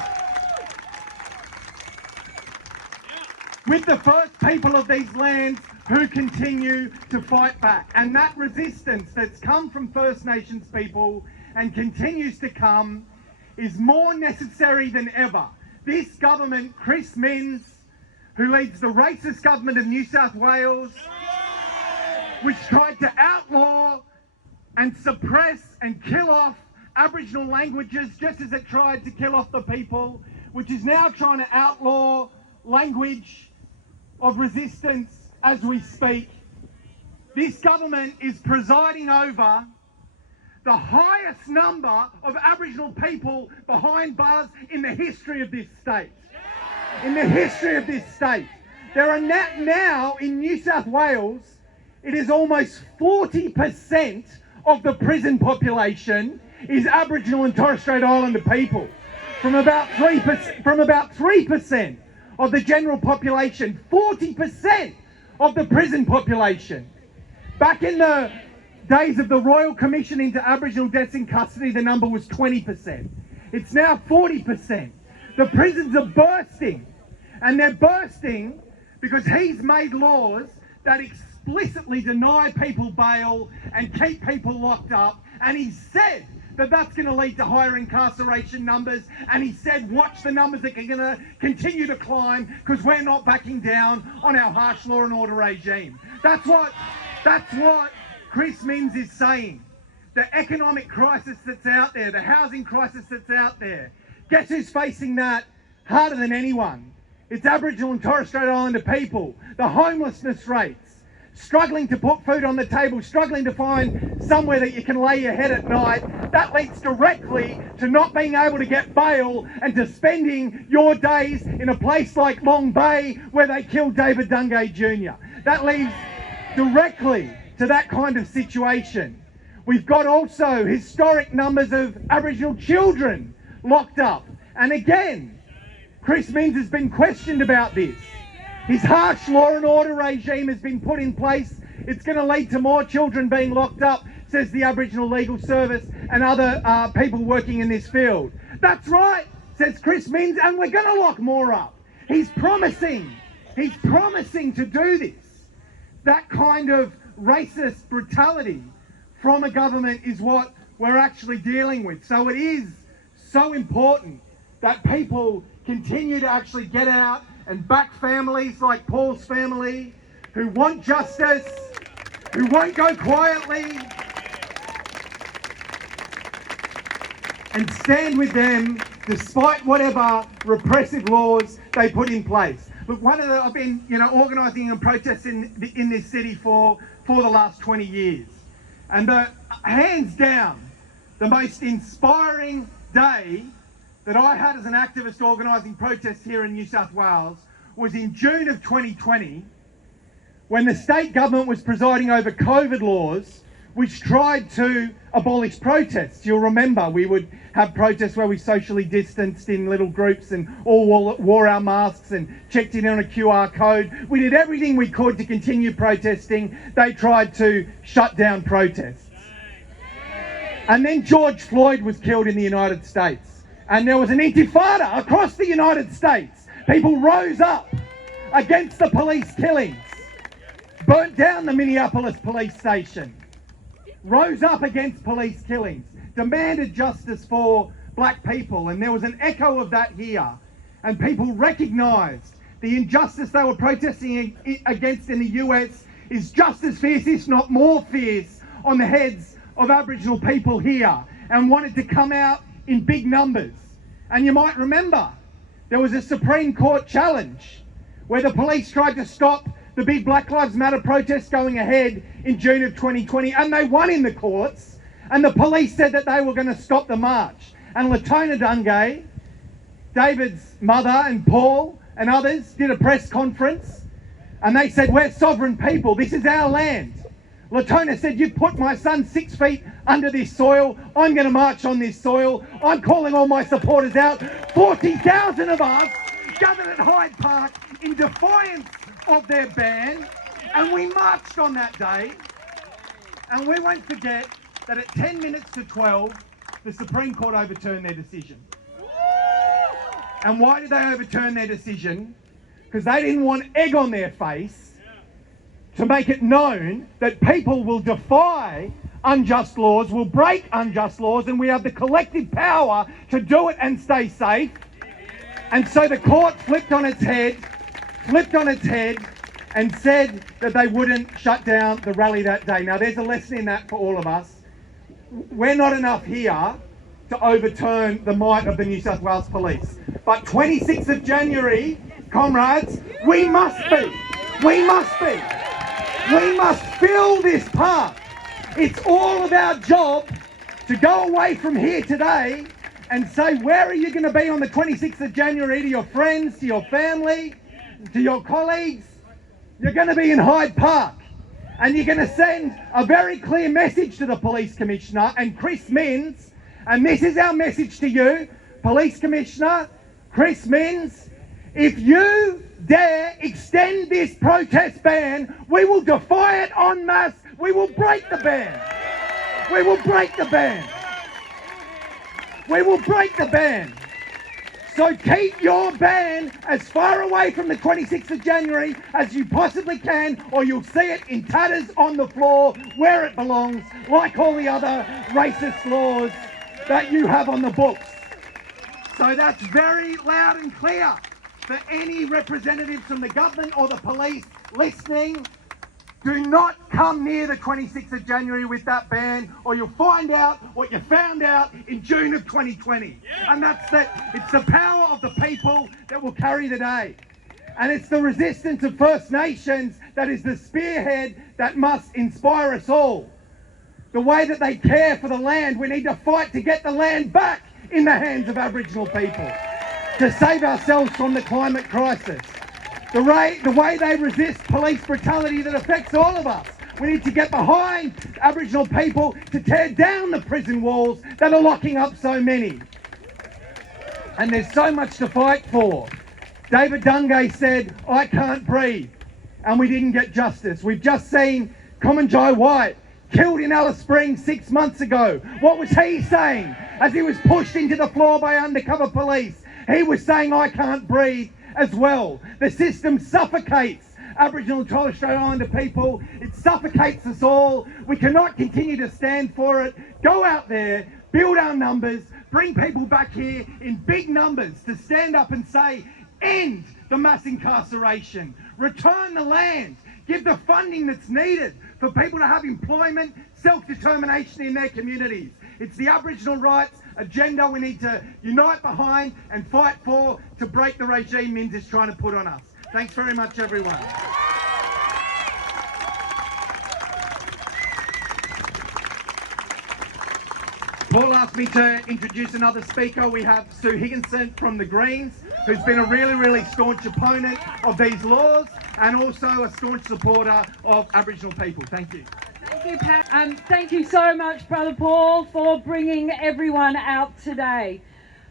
with the first people of these lands who continue to fight back. And that resistance that's come from First Nations people and continues to come is more necessary than ever. This government, Chris Minns, who leads the racist government of New South Wales, which tried to outlaw and suppress and kill off Aboriginal languages just as it tried to kill off the people, which is now trying to outlaw language of resistance as we speak. This government is presiding over the highest number of Aboriginal people behind bars in the history of this state. In the history of this state. There are now in New South Wales, it is almost 40% of the prison population is Aboriginal and Torres Strait Islander people. From about 3% of the general population, 40% of the prison population. Back in the days of the Royal Commission into Aboriginal deaths in custody, the number was 20%. It's now 40%. The prisons are bursting, and they're bursting because he's made laws that explicitly deny people bail and keep people locked up, and he said that that's going to lead to higher incarceration numbers, and he said watch the numbers that are going to continue to climb because we're not backing down on our harsh law and order regime. That's what Chris Minns is saying. The economic crisis that's out there, the housing crisis that's out there. Guess who's facing that harder than anyone? It's Aboriginal and Torres Strait Islander people. The homelessness rates, struggling to put food on the table, struggling to find somewhere that you can lay your head at night. That leads directly to not being able to get bail and to spending your days in a place like Long Bay where they killed David Dungay Jr. That leads directly to that kind of situation. We've got also historic numbers of Aboriginal children locked up. And again, Chris Minns has been questioned about this. His harsh law and order regime has been put in place. It's going to lead to more children being locked up, says the Aboriginal Legal Service and other people working in this field. That's right, says Chris Minns, and we're going to lock more up. He's promising to do this. That kind of racist brutality from a government is what we're actually dealing with. So it is so important that people continue to actually get out and back families like Paul's family who want justice, who won't go quietly, and stand with them despite whatever repressive laws they put in place. Look, I've been, organising and protesting in this city for the last 20 years. And hands down, the most inspiring day that I had as an activist organising protests here in New South Wales was in June of 2020, when the state government was presiding over COVID laws, which tried to abolish protests. You'll remember we would have protests where we socially distanced in little groups and all wore our masks and checked in on a QR code. We did everything we could to continue protesting. They tried to shut down protests. And then George Floyd was killed in the United States. And there was an intifada across the United States. People rose up against the police killings, burnt down the Minneapolis police station, rose up against police killings, demanded justice for black people, and there was an echo of that here. And people recognised the injustice they were protesting against in the US is just as fierce, if not more fierce, on the heads of Aboriginal people here, and wanted to come out in big numbers. And you might remember, there was a Supreme Court challenge where the police tried to stop the big Black Lives Matter protests going ahead in June of 2020, and they won in the courts, and the police said that they were going to stop the march. And Latona Dungay, David's mother, and Paul and others did a press conference, and they said, we're sovereign people, this is our land. Latona said, you've put my son 6 feet under this soil, I'm going to march on this soil, I'm calling all my supporters out. 40,000 of us gathered at Hyde Park in defiance of their ban, and we marched on that day. And we won't forget that at 10 minutes to 12, the Supreme Court overturned their decision. And why did they overturn their decision? Because they didn't want egg on their face to make it known that people will defy unjust laws, will break unjust laws, and we have the collective power to do it and stay safe. And so the court flipped on its head and said that they wouldn't shut down the rally that day. Now there's a lesson in that for all of us. We're not enough here to overturn the might of the New South Wales Police. But 26th of January, comrades, we must be. We must fill this park. It's all of our job to go away from here today and say, where are you going to be on the 26th of January to your friends, to your family, to your colleagues? You're going to be in Hyde Park, and you're going to send a very clear message to the Police Commissioner and Chris Minns, and this is our message to you, Police Commissioner Chris Minns. If you dare extend this protest ban, we will defy it en masse. We will break the ban. We will break the ban. We will break the ban. So keep your ban as far away from the 26th of January as you possibly can, or you'll see it in tatters on the floor where it belongs, like all the other racist laws that you have on the books. So that's very loud and clear for any representatives from the government or the police listening. Do not come near the 26th of January with that ban, or you'll find out what you found out in June of 2020. And it's the power of the people that will carry the day. And it's the resistance of First Nations that is the spearhead that must inspire us all. The way that they care for the land, we need to fight to get the land back in the hands of Aboriginal people, to save ourselves from the climate crisis. The way they resist police brutality that affects all of us. We need to get behind Aboriginal people to tear down the prison walls that are locking up so many. And there's so much to fight for. David Dungay said, I can't breathe, and we didn't get justice. We've just seen Common White killed in Alice Springs 6 months ago. What was he saying as he was pushed into the floor by undercover police? He was saying, I can't breathe as well. The system suffocates Aboriginal and Torres Strait Islander people. It suffocates us all. We cannot continue to stand for it. Go out there, build our numbers, bring people back here in big numbers to stand up and say, end the mass incarceration, return the land, give the funding that's needed for people to have employment, self-determination in their communities. It's the Aboriginal rights agenda we need to unite behind and fight for to break the regime Minns is trying to put on us. Thanks very much, everyone. Paul asked me to introduce another speaker. We have Sue Higginson from the Greens, who's been a really staunch opponent of these laws and also a staunch supporter of Aboriginal people. Thank you. Thank you, Pat. Thank you so much, Brother Paul, for bringing everyone out today.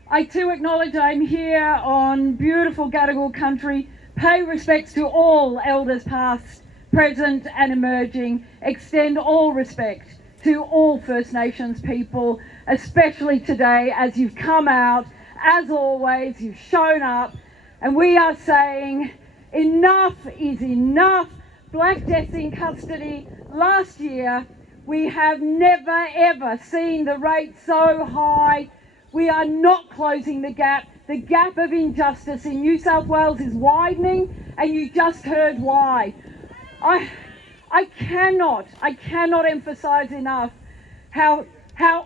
I too acknowledge I'm here on beautiful Gadigal country, pay respects to all elders past, present and emerging, extend all respect to all First Nations people, especially today as you've come out, as always, you've shown up, and we are saying enough is enough. Black deaths in custody last year, we have never ever seen the rate so high. We are not closing the gap. The gap of injustice in New South Wales is widening, and you just heard why. I cannot emphasise enough how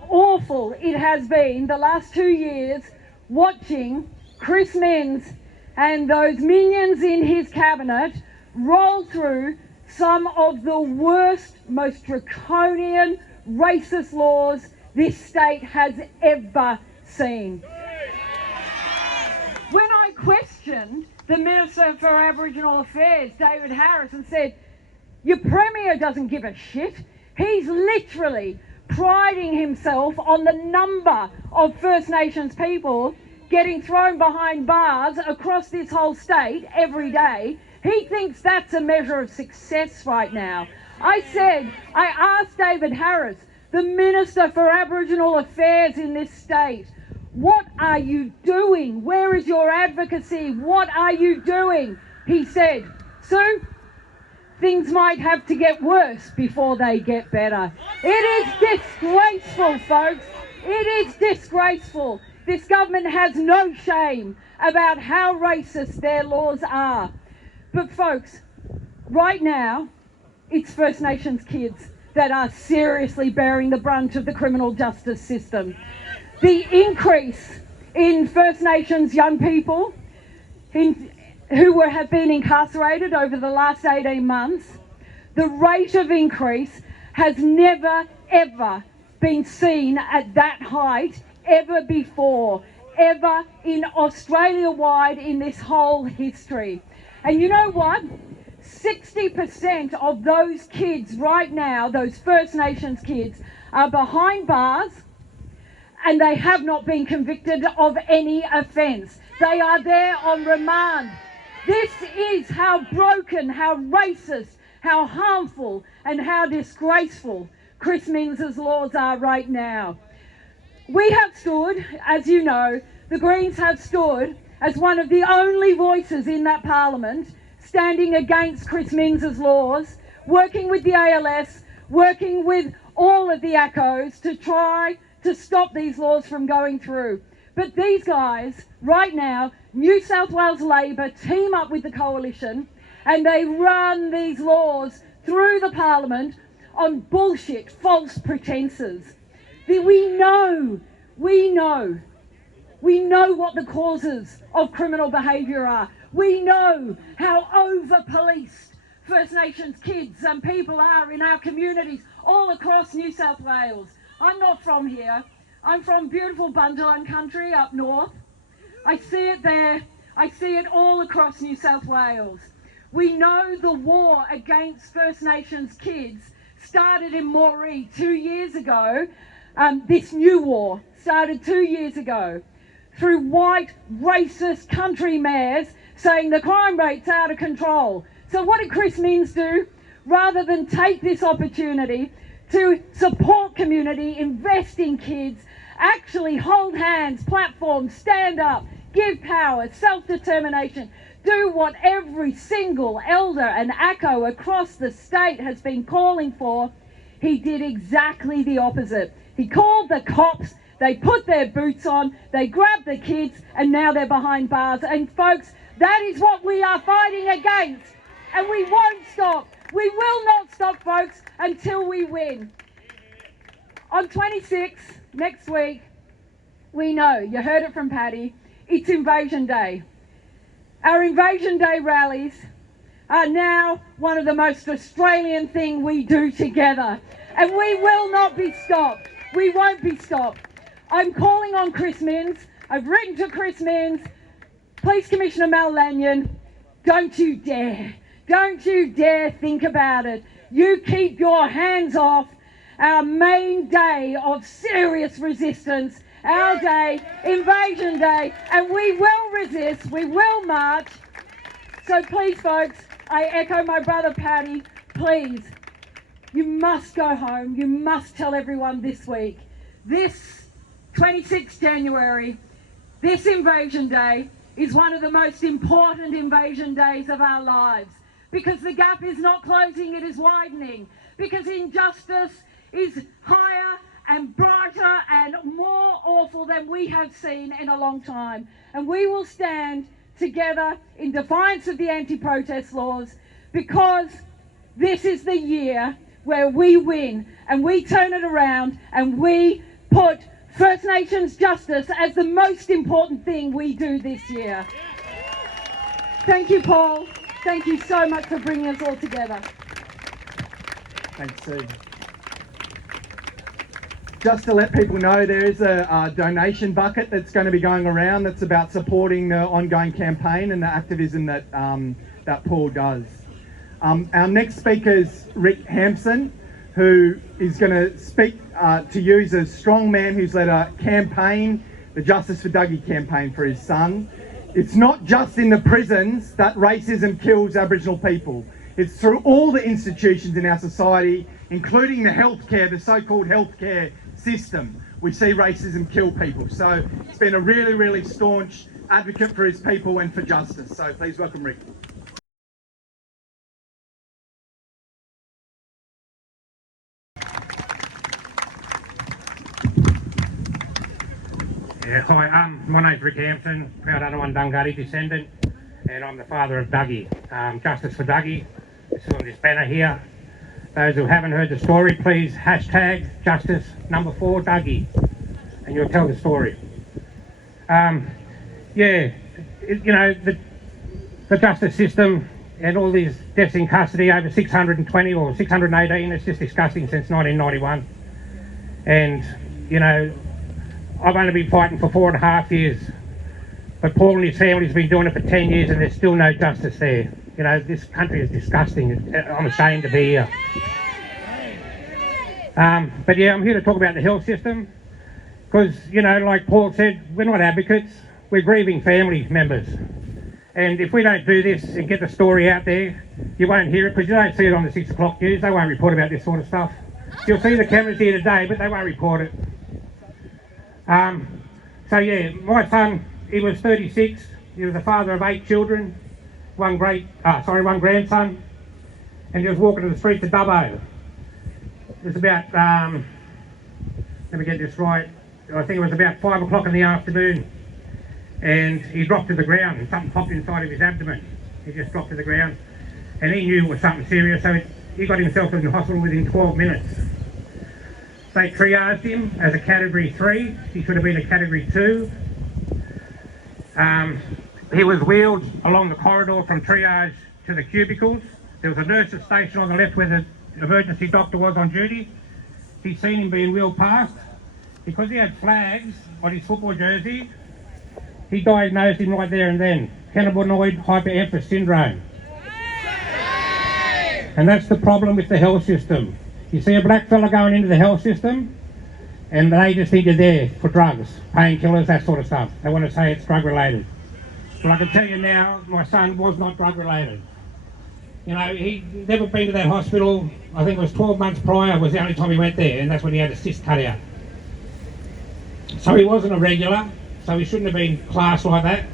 awful it has been the last 2 years watching Chris Minns and those minions in his cabinet roll through some of the worst, most draconian, racist laws this state has ever seen. When I questioned the Minister for Aboriginal Affairs, David Harris, and said, your Premier doesn't give a shit. He's literally priding himself on the number of First Nations people getting thrown behind bars across this whole state every day. He thinks that's a measure of success right now. I asked David Harris, the Minister for Aboriginal Affairs in this state, what are you doing? Where is your advocacy? What are you doing? He said, Sue, things might have to get worse before they get better. It is disgraceful, folks. It is disgraceful. This government has no shame about how racist their laws are. But folks, right now, it's First Nations kids that are seriously bearing the brunt of the criminal justice system. The increase in First Nations young people who have been incarcerated over the last 18 months, the rate of increase has never, ever been seen at that height ever before, ever in Australia-wide in this whole history. And you know what? 60% of those kids right now, those First Nations kids, are behind bars and they have not been convicted of any offence. They are there on remand. This is how broken, how racist, how harmful and how disgraceful Chris Minns' laws are right now. We have stood, as you know, the Greens have stood as one of the only voices in that parliament standing against Chris Minns' laws, working with the ALS, working with all of the ACOs to try to stop these laws from going through. But these guys, right now, New South Wales Labor team up with the coalition and they run these laws through the parliament on bullshit, false pretences. We know what the causes of criminal behaviour are. We know how over-policed First Nations kids and people are in our communities all across New South Wales. I'm not from here. I'm from beautiful Bundjalung country up north. I see it there. I see it all across New South Wales. We know the war against First Nations kids started in Moree 2 years ago. This new war started 2 years ago through white racist country mayors saying the crime rate's out of control. So what did Chris Minns do? Rather than take this opportunity to support community, invest in kids, actually hold hands, platform, stand up, give power, self-determination, do what every single elder and ACO across the state has been calling for, he did exactly the opposite. He called the cops they put their boots on, they grab the kids, and now they're behind bars. And folks, that is what we are fighting against. And we won't stop. We will not stop, folks, until we win. On 26, next week, we know, you heard it from Paddy, it's Invasion Day. Our Invasion Day rallies are now one of the most Australian thing we do together. And we will not be stopped. We won't be stopped. I'm calling on Chris Minns. I've written to Chris Minns. Police Commissioner Mel Lanyon, don't you dare. Don't you dare think about it. You keep your hands off our main day of serious resistance, our day, Invasion Day, and we will resist, we will march. So please, folks, I echo my brother Paddy, please, you must go home, you must tell everyone this week. This 26th January, this Invasion Day is one of the most important invasion days of our lives, because the gap is not closing, it is widening, because injustice is higher and brighter and more awful than we have seen in a long time. And we will stand together in defiance of the anti-protest laws, because this is the year where we win and we turn it around and we put First Nations justice as the most important thing we do this year. Thank you, Paul. Thank you so much for bringing us all together. Thanks, Sue. Just to let people know, there is a donation bucket that's going to be going around that's about supporting the ongoing campaign and the activism that that Paul does. Our next speaker is Rick Hampson, who is going to speak to you. He's a strong man who's led a campaign, the Justice for Dougee campaign for his son. It's not just in the prisons that racism kills Aboriginal people. It's through all the institutions in our society, including the healthcare, the so-called healthcare system. We see racism kill people. So he's been a really, really staunch advocate for his people and for justice. So please welcome Rick. Yeah, hi, my name's Rick Hampson, proud Anawan Dunghutti descendant, and I'm the father of Dougee. Justice for Dougee, this is on this banner here. Those who haven't heard the story, please hashtag justice #4 Dougee, and you'll tell the story. You know, the justice system and all these deaths in custody, over 620 or 618, it's just disgusting since 1991. And, you know, I've only been fighting for 4.5 years, but Paul and his family's been doing it for 10 years and there's still no justice there. You know, this country is disgusting. I'm ashamed to be here. But yeah, I'm here to talk about the health system, because, you know, like Paul said, we're not advocates, we're grieving family members. And if we don't do this and get the story out there, you won't hear it, because you don't see it on the 6 o'clock news. They won't report about this sort of stuff. You'll see the cameras here today, but they won't report it. So yeah, my son, he was 36. He was the father of 8 children, one grandson, and he was walking to the streets of Dougee. It was about, let me get this right, I think it was about 5 o'clock in the afternoon, and he dropped to the ground and something popped inside of his abdomen. He just dropped to the ground, and he knew it was something serious, so he got himself in the hospital within 12 minutes. They triaged him as a category 3. He should have been a category 2. He was wheeled along the corridor from triage to the cubicles. There was a nurse's station on the left where the emergency doctor was on duty. He'd seen him being wheeled past. Because he had flags on his football jersey, he diagnosed him right there and then. Cannabinoid hyperemesis syndrome. And that's the problem with the health system. You see a black fella going into the health system and they just think you're there for drugs, painkillers, that sort of stuff. They want to say it's drug related. Well, I can tell you now, my son was not drug related. You know, he'd never been to that hospital. I think it was 12 months prior was the only time he went there, and that's when he had a cyst cut out. So he wasn't a regular, so he shouldn't have been classed like that.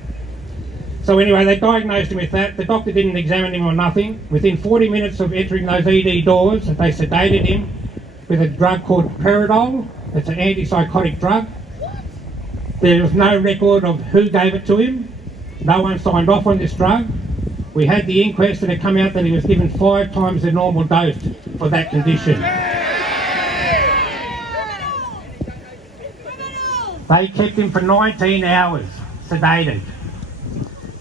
So anyway, they diagnosed him with that. The doctor didn't examine him or nothing. Within 40 minutes of entering those ED doors, they sedated him with a drug called Peridol. It's an antipsychotic drug. There was no record of who gave it to him. No one signed off on this drug. We had the inquest and it came out that he was given 5 times the normal dose for that condition. They kept him for 19 hours, sedated.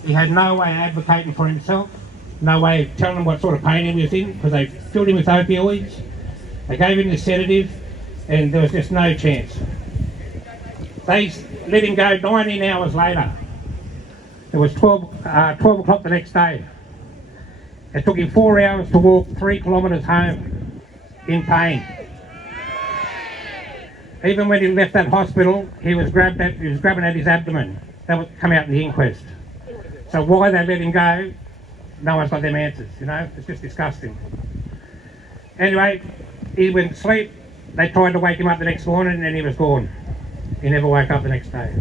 He had no way of advocating for himself, no way of telling him what sort of pain he was in, because they filled him with opioids. They gave him the sedative, and there was just no chance. They let him go 19 hours later. It was 12 o'clock the next day. It took him 4 hours to walk 3 kilometres home in pain. Even when he left that hospital, he was grabbing at his abdomen. That would come out in the inquest. So why they let him go, no one's got them answers, you know? It's just disgusting. Anyway, he went to sleep. They tried to wake him up the next morning and then he was gone. He never woke up the next day.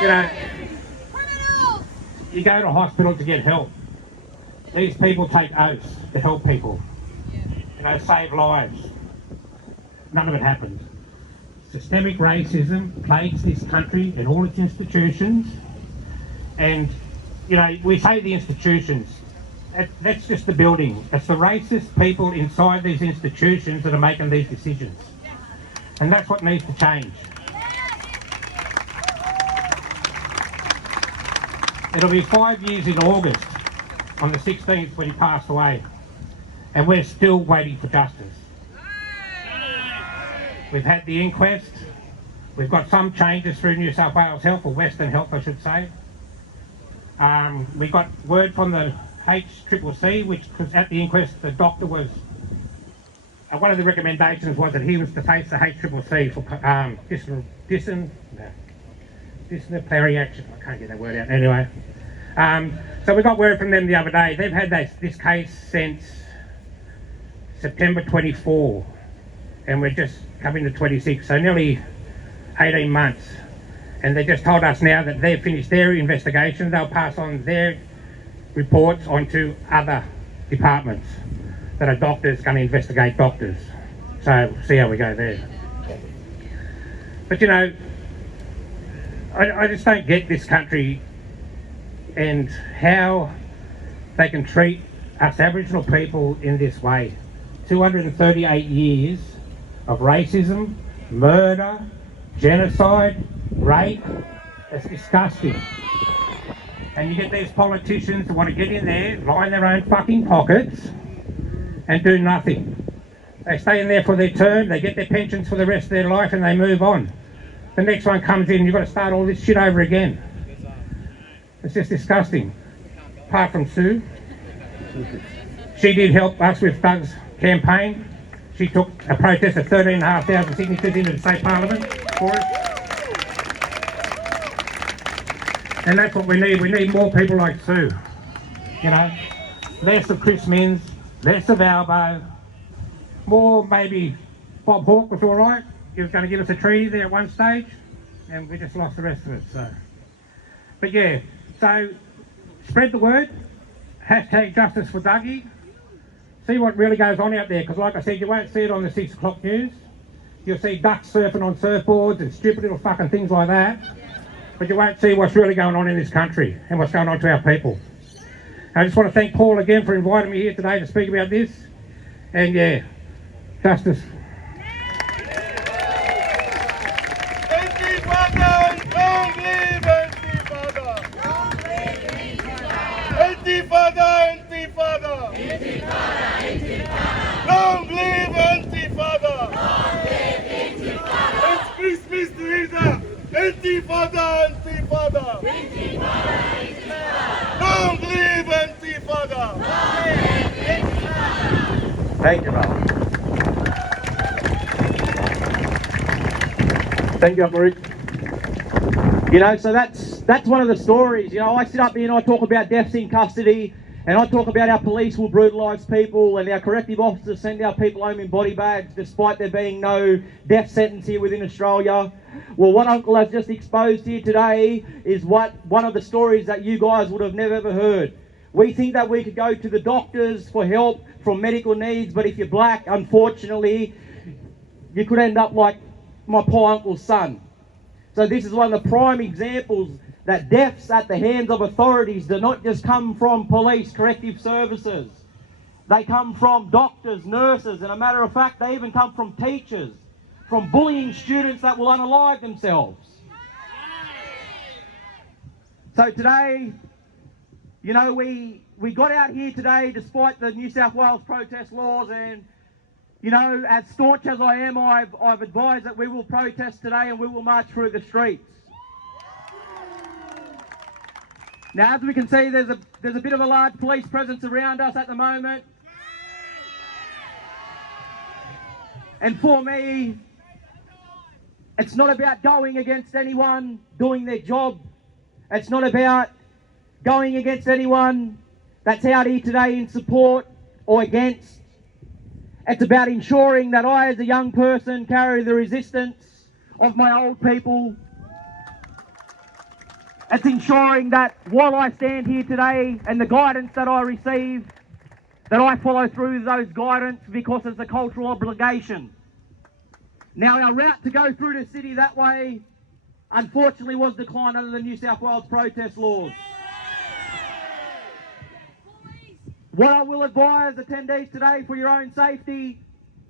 You know, you go to hospital to get help. These people take oaths to help people, you know, save lives. None of it happens. Systemic racism plagues this country and all its institutions. And, you know, we say the institutions, that's just the building. It's the racist people inside these institutions that are making these decisions. And that's what needs to change. It'll be 5 years in August, on the 16th when he passed away. And we're still waiting for justice. We've had the inquest. We've got some changes through New South Wales Health, or Western Health I should say. We got word from the HCCC, which was at the inquest, the doctor was, one of the recommendations was that he was to face the HCCC for disciplinary action. I can't get that word out anyway. So we got word from them the other day. They've had this case since September 24, and we're just coming to 26, so nearly 18 months. And they just told us now that they've finished their investigation. They'll pass on their reports onto other departments that are doctors going to investigate doctors. So we'll see how we go there. But you know, I just don't get this country and how they can treat us Aboriginal people in this way. 238 years of racism, murder, genocide, rape. It's disgusting. And you get these politicians who want to get in there, line their own fucking pockets and do nothing. They stay in there for their term, they get their pensions for the rest of their life and they move on. The next one comes in, you've got to start all this shit over again. It's just disgusting. Apart from Sue. She did help us with Doug's campaign. She took a protest of 13,500 signatures into the state parliament for us. And that's what we need. We need more people like Sue. You know, less of Chris Minns, less of Albo, more maybe Bob Hawke was all right. He was going to give us a treaty there at one stage, and we just lost the rest of it. So, but yeah, so spread the word. Hashtag justice for Dougee. See what really goes on out there, because like I said, you won't see it on the 6 o'clock news. You'll see ducks surfing on surfboards and stupid little fucking things like that. But you won't see what's really going on in this country and what's going on to our people. I just want to thank Paul again for inviting me here today to speak about this. And yeah, justice. Long live Intifada! Long live Intifada! It's Christmas together! Intifada! Intifada! Intifada! Intifada! Long live Intifada! Long live Intifada! Thank you, brother. Thank you, Marie. You know, so that's one of the stories. You know, I sit up here and I talk about deaths in custody. And I talk about our police will brutalise people and our corrective officers send our people home in body bags despite there being no death sentence here within Australia. Well, what Uncle has just exposed here today is one of the stories that you guys would have never ever heard. We think that we could go to the doctors for help from medical needs, but if you're black, unfortunately, you could end up like my poor uncle's son. So this is one of the prime examples that deaths at the hands of authorities do not just come from police, corrective services. They come from doctors, nurses, and a matter of fact, they even come from teachers, from bullying students that will unalive themselves. So today, you know, we got out here today despite the New South Wales protest laws, and, you know, as staunch as I am, I've advised that we will protest today and we will march through the streets. Now, as we can see, there's a bit of a large police presence around us at the moment. And for me, it's not about going against anyone doing their job. It's not about going against anyone that's out here today in support or against. It's about ensuring that I, as a young person, carry the resistance of my old people. It's ensuring that while I stand here today and the guidance that I receive, that I follow through those guidance because it's a cultural obligation. Now, our route to go through the city that way, unfortunately, was declined under the New South Wales protest laws. What I will advise attendees today for your own safety,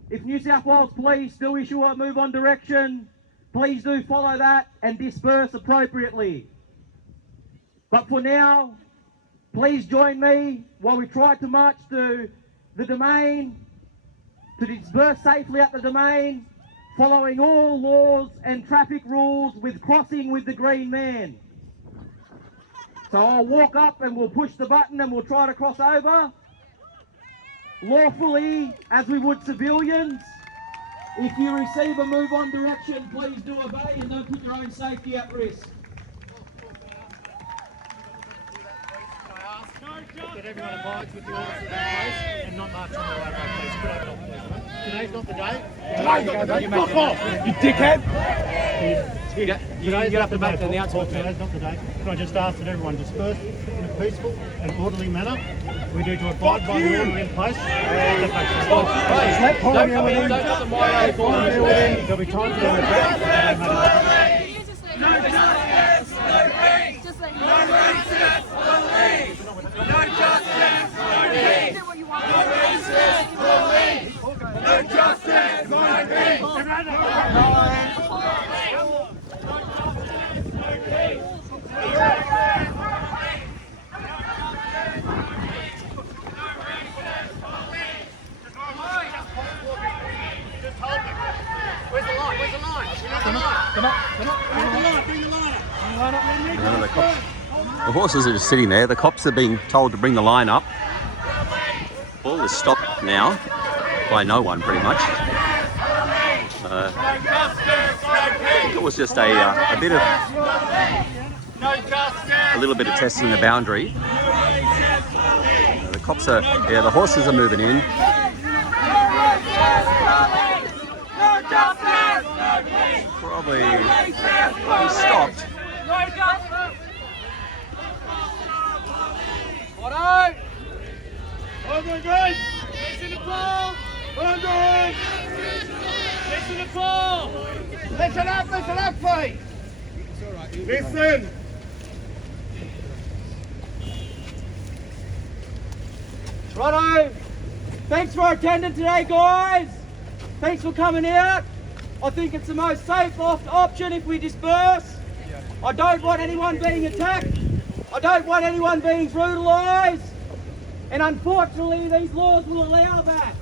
if New South Wales Police do issue a move on direction, please do follow that and disperse appropriately. But for now, please join me while we try to march to the Domain, to disperse safely at the Domain, following all laws and traffic rules with crossing with the green man. So I'll walk up and we'll push the button and we'll try to cross over lawfully as we would civilians. If you receive a move on direction, please do obey and don't put your own safety at risk. That everyone abides with the orders of the place and not march on the roadway, please. Could I stop, please? Today's not the day. Today's not the day. Fuck off, you dickhead. You have to make the announcement. Today's not the day. Can I just ask that everyone disperse in a peaceful and orderly manner? We do to abide by the order in place. Let Paddy Don't put the moderator on. There'll be time for them to back. No justice, no peace. No racist police. No justice, no peace. No racist police. No justice, no peace. The horses are just sitting there. The cops have been told to bring the line up. All is stopped now by no one, pretty much. It was just a little bit of testing the boundary. The cops are, the horses are moving in. Probably stopped. Listen to Paul! Listen to Paul! Listen up, please! Listen! Righto! Thanks for attending today, guys! Thanks for coming out. I think it's the most safe option if we disperse. I don't want anyone being attacked. I don't want anyone being brutalised. And unfortunately, these laws will allow that.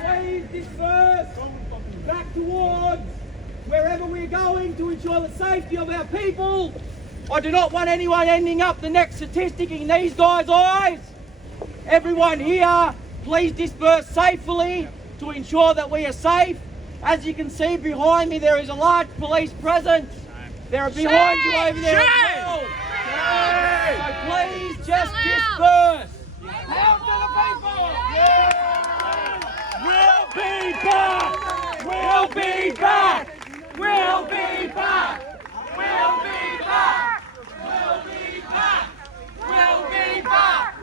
Please disperse back towards wherever we're going to ensure the safety of our people. I do not want anyone ending up the next statistic in these guys' eyes. Everyone here, please disperse safely to ensure that we are safe. As you can see behind me, there is a large police presence. They are behind you over there as well. So please just disperse. Help to the people! We'll be back! We'll be back! We'll be back! We'll be back! We'll be back! We'll be back!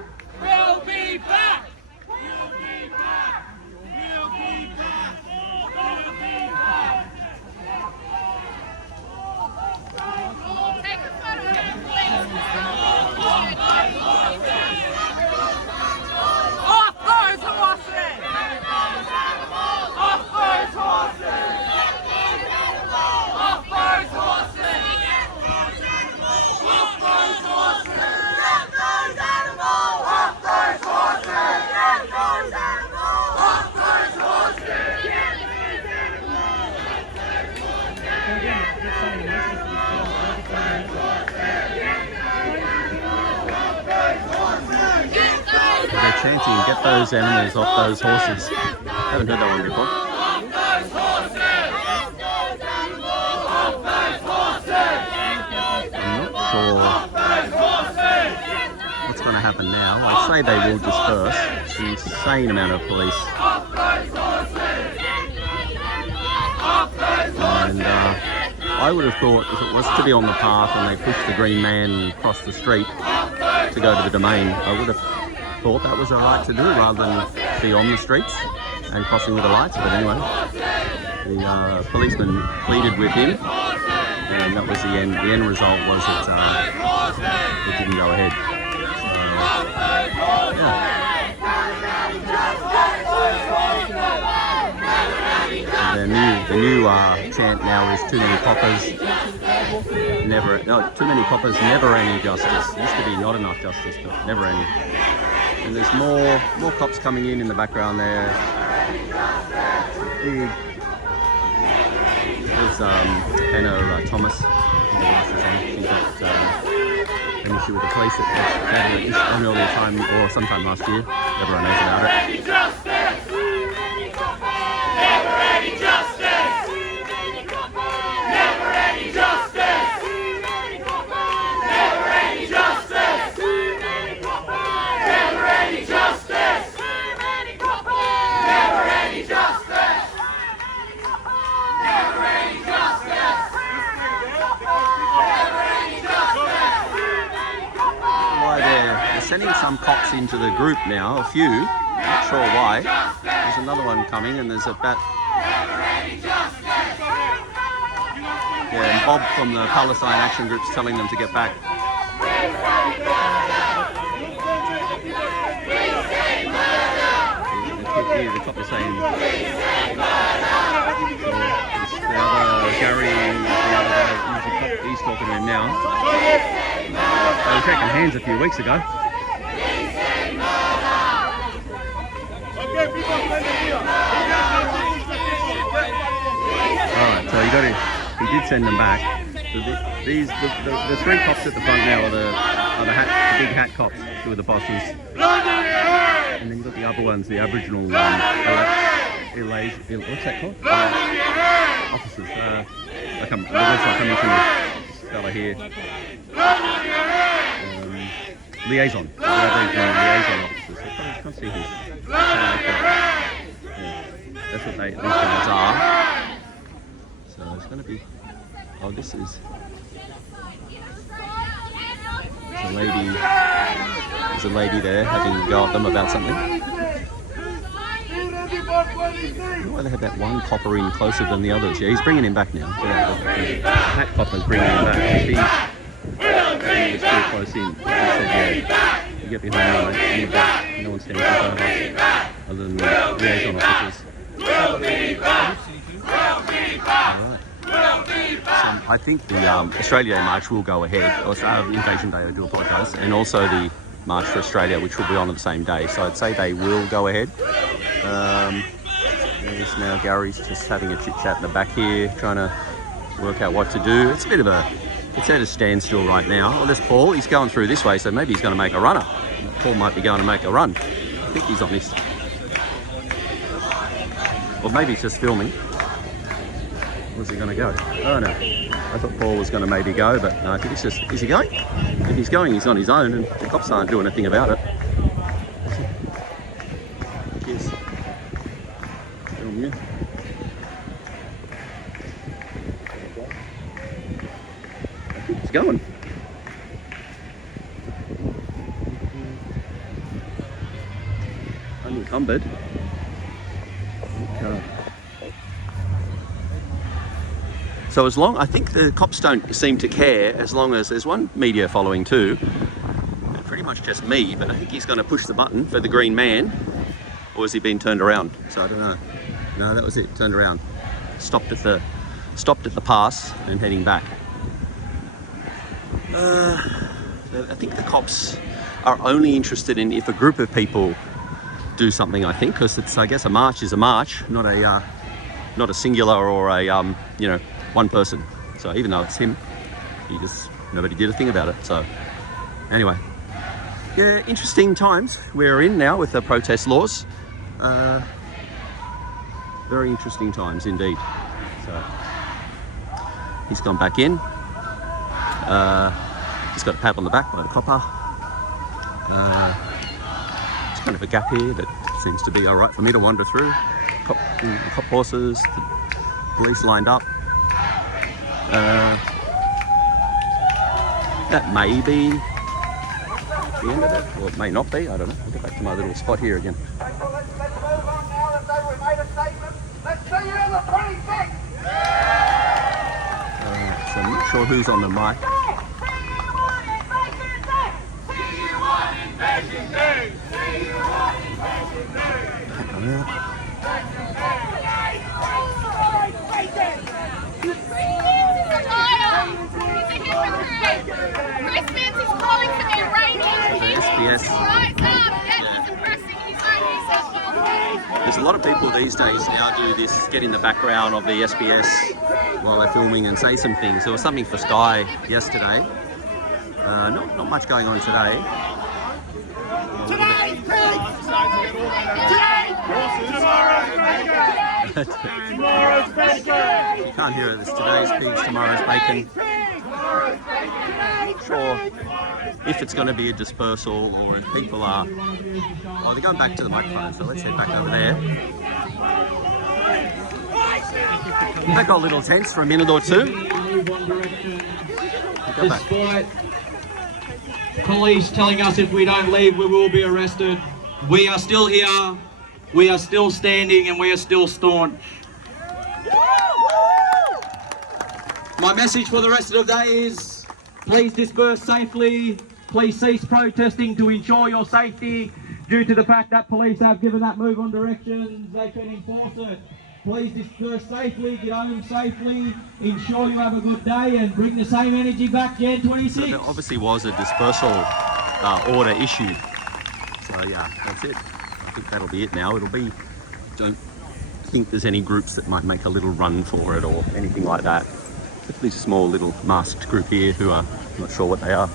get those animals off those horses. Haven't heard that one before. I'm not sure what's going to happen now. I say they will disperse. It's an insane amount of police. And I would have thought if it was to be on the path and they pushed the green man across the street to go to the domain, I would have thought that was a right to do rather than be on the streets and crossing with the lights. But anyway, the policeman pleaded with him, and that was the end. The end result was that it didn't go ahead. The new chant now is too many coppers, too many coppers, never any justice. It used to be not enough justice, but never any. And there's more cops coming in the background there. There's Hannah Thomas. She's got an issue with the police at an earlier time or sometime last year. Everyone knows about it. Sending some cops into the group now, a few, not sure why. There's another one coming and there's about... Yeah, and Bob from the Palestine Action Group's telling them to get back. Here, the cop is saying... The other, Gary, he's talking to him now. They were shaking hands a few weeks ago. Alright, so he did send them back. So the three cops at the front now are the big hat cops, two of the bosses. And then you've got the other ones, the Aboriginal what's that called? Officers. The ones I mentioned this fella here. Liaison. The Aboriginal liaison officers. I can't see his. That's what these guys are. So it's going to be... Oh, this is... There's a lady there having a go at them about something. I don't know why they had that one copper in closer than the others. Yeah, he's bringing him back now. That copper's bringing him back. He's too close in. He said, yeah, you get behind me, mate. No one's standing in front of us other than the liaison officers. I think the Australia Day March will go ahead, or Invasion Day, I do apologise, and also the March for Australia, which will be on the same day. So I'd say they will go ahead. There's now Gary's just having a chit-chat in the back here, trying to work out what to do. It's a bit of it's at a standstill right now. Well, there's Paul, he's going through this way, so maybe he's going to make a runner. Paul might be going to make a run. I think he's on this. Or maybe he's just filming. Where's he going to go? Oh no, I thought Paul was going to maybe go, but no, I think he's just... Is he going? If he's going, he's on his own, and the cops aren't doing anything about it. Cheers. Film you. I think he's going. Unencumbered. Okay. So I think the cops don't seem to care as long as there's one media following too. Pretty much just me, but I think he's going to push the button for the green man. Or has he been turned around? So I don't know. No, that was it, turned around. Stopped at the pass and heading back. I think the cops are only interested in if a group of people do something, I think, because it's, I guess, a march is a march, not a singular or a one person. So even though it's him, nobody did a thing about it. So anyway, Yeah, interesting times we're in now with the protest laws. Very interesting times indeed. So he's gone back in. He's got a pat on the back by the copper. There's kind of a gap here that seems to be all right for me to wander through. Cop horses, the police lined up. That may be the end of it, or it may not be, I don't know. I'll get back to my little spot here again. Let's move on now as though we made a statement. Let's see you on the 26th! So I'm not sure who's on the mic. There's a lot of people these days now do this, get in the background of the SBS while they're filming and say some things. There was something for Sky yesterday. Not much going on today. Today's pigs! Tomorrow's bacon! You can't hear it. It's today's pigs, tomorrow's bacon. Sure, if it's going to be a dispersal or if people are... Well, they're going back to the microphone, so let's head back over there. They got little tents for a minute or two. Go back. Despite police telling us if we don't leave we will be arrested, we are still here, we are still standing, and we are still staunch. My message for the rest of the day is please disperse safely, please cease protesting to ensure your safety. Due to the fact that police have given that move on directions, they can enforce it. Please disperse safely, get home safely, ensure you have a good day and bring the same energy back Jan 26. There obviously was a dispersal order issued. So yeah, that's it. I think that'll be it now. It'll be, don't think there's any groups that might make a little run for it or anything like that. There's a small little masked group here who are not sure what they are.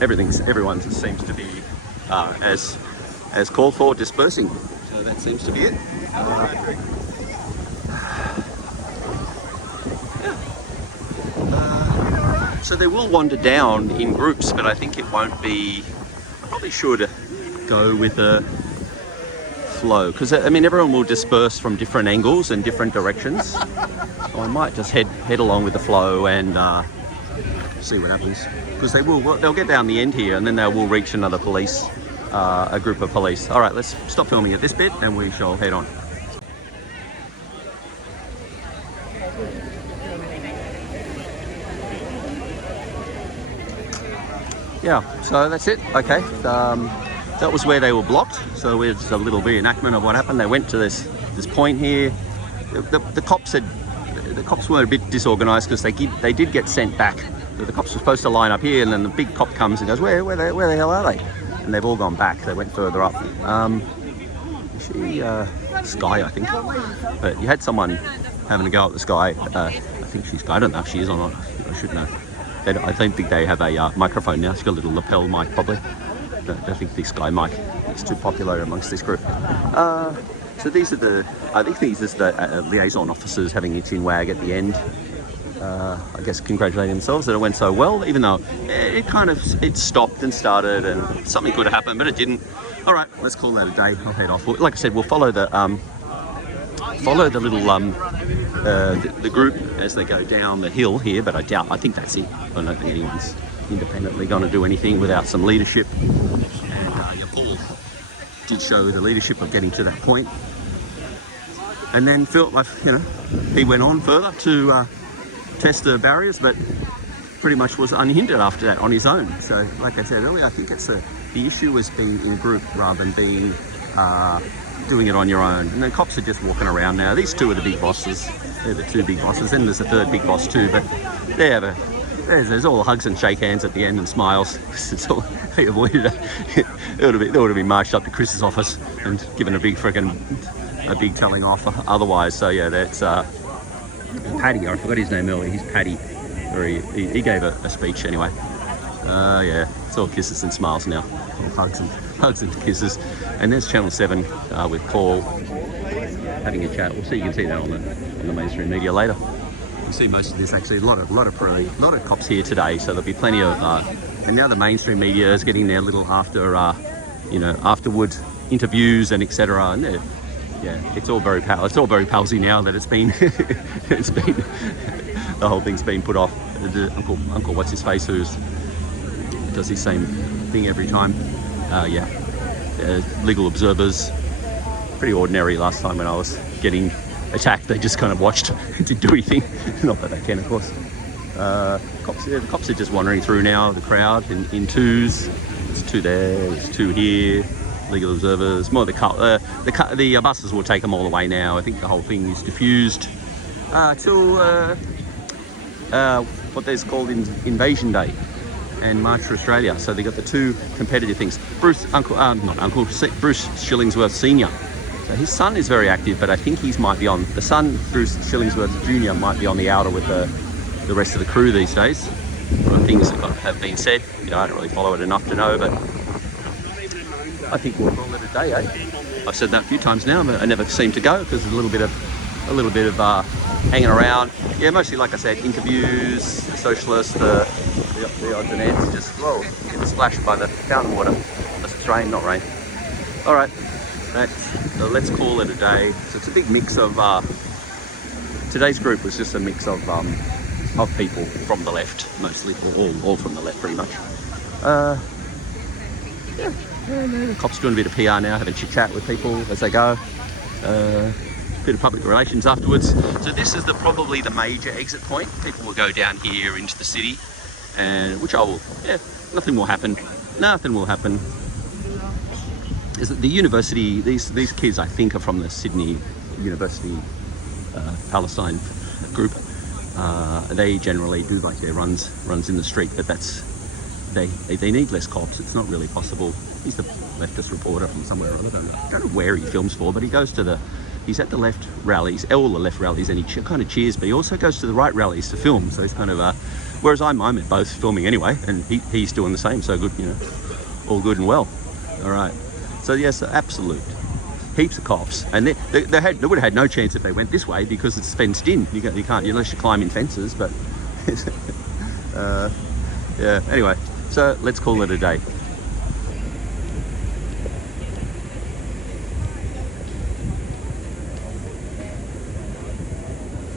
Everyone just seems to be as called for, dispersing. So that seems to be it. So they will wander down in groups, but I think it won't be. I'm probably sure to go with a flow because I mean everyone will disperse from different angles and different directions. So I might just head along with the flow and see what happens because they'll get down the end here and then they will reach another police. A group of police. All right, let's stop filming at this bit and we shall head on. Yeah, so that's it. Okay, that was where they were blocked. So it's a little reenactment of what happened. They went to this point here. The cops were a bit disorganised because they did get sent back. So the cops were supposed to line up here, and then the big cop comes and goes, where the hell are they? And they've all gone back. They went further up. Sky, I think. But you had someone having a go at the Sky. I think she's. I don't know if she is or not. I should know. I don't think they have a microphone now. She's got a little lapel mic, probably. I don't think the Sky mic is too popular amongst this group. So these are I think these are the liaison officers having a chin wag at the end. I guess congratulating themselves that it went so well, even though it stopped and started and something could have happened, but it didn't. All right, let's call that a day. I'll head off. Like I said, we'll follow the little the group as they go down the hill here, but I think that's it. I don't think anyone's independently going to do anything without some leadership. And Paul did show the leadership of getting to that point, and then Phil, he went on further to test the barriers, but pretty much was unhindered after that on his own. So, like I said earlier, I think it's the issue was being in group rather than being doing it on your own. And the cops are just walking around now. These two are the big bosses. They're the two big bosses. Then there's a third big boss too, but there's all hugs and shake hands at the end and smiles. It's all, they avoided it. They would have been marched up to Chris's office and given a big telling off otherwise. So yeah, that's Paddy. I forgot his name earlier. He's Paddy. Or he gave a speech anyway. Yeah. It's all kisses and smiles now, hugs and kisses. And there's Channel 7 with Paul having a chat. We'll see. You can see that on the mainstream media later. You see most of this actually. A lot of cops here today, so there'll be plenty of. And now the mainstream media is getting their little afterward interviews and etc. And yeah, it's all very palsy now that it's been the whole thing's been put off. Uncle what's his face, who does the same thing every time. Legal observers, pretty ordinary. Last time when I was getting attacked, they just kind of watched, didn't do anything. Not that they can, of course. The cops are just wandering through now, the crowd in twos. There's two there, there's two here. Legal observers. More the buses will take them all the way now. I think the whole thing is diffused till what there's called Invasion Day and March for Australia. So they got the two competitive things. Bruce Shillingsworth Senior. So his son is very active, but I think Bruce Shillingsworth Jr. might be on the outer with the rest of the crew these days. Things that have been said. I don't really follow it enough to know, but I think we'll call it a day, eh? I've said that a few times now, but I never seem to go because there's a little bit of hanging around. Yeah, mostly, like I said, interviews, the socialists, the odds and ends, just getting splashed by the fountain water. Unless it's rain, not rain. All right, so let's call it a day. So it's a big mix of. Today's group was just a mix of people from the left, mostly, all from the left, pretty much. The cops doing a bit of PR now, having chit chat with people as they go. Bit of public relations afterwards. So this is probably the major exit point. People will go down here into the city, and nothing will happen. Nothing will happen. Is that the university? These kids, I think, are from the Sydney University Palestine group. They generally do like their runs in the street, but they need less cops. It's not really possible. He's the leftist reporter from somewhere or other. I don't know where he films for, but he's at the left rallies, all the left rallies, and he kind of cheers, but he also goes to the right rallies to film. So he's kind of whereas I'm at both filming anyway, and he's doing the same. So good, all good and well. All right. So yes, absolute heaps of cops, and they would have had no chance if they went this way because it's fenced in. You can't unless you climb in fences. But yeah. Anyway, so let's call it a day.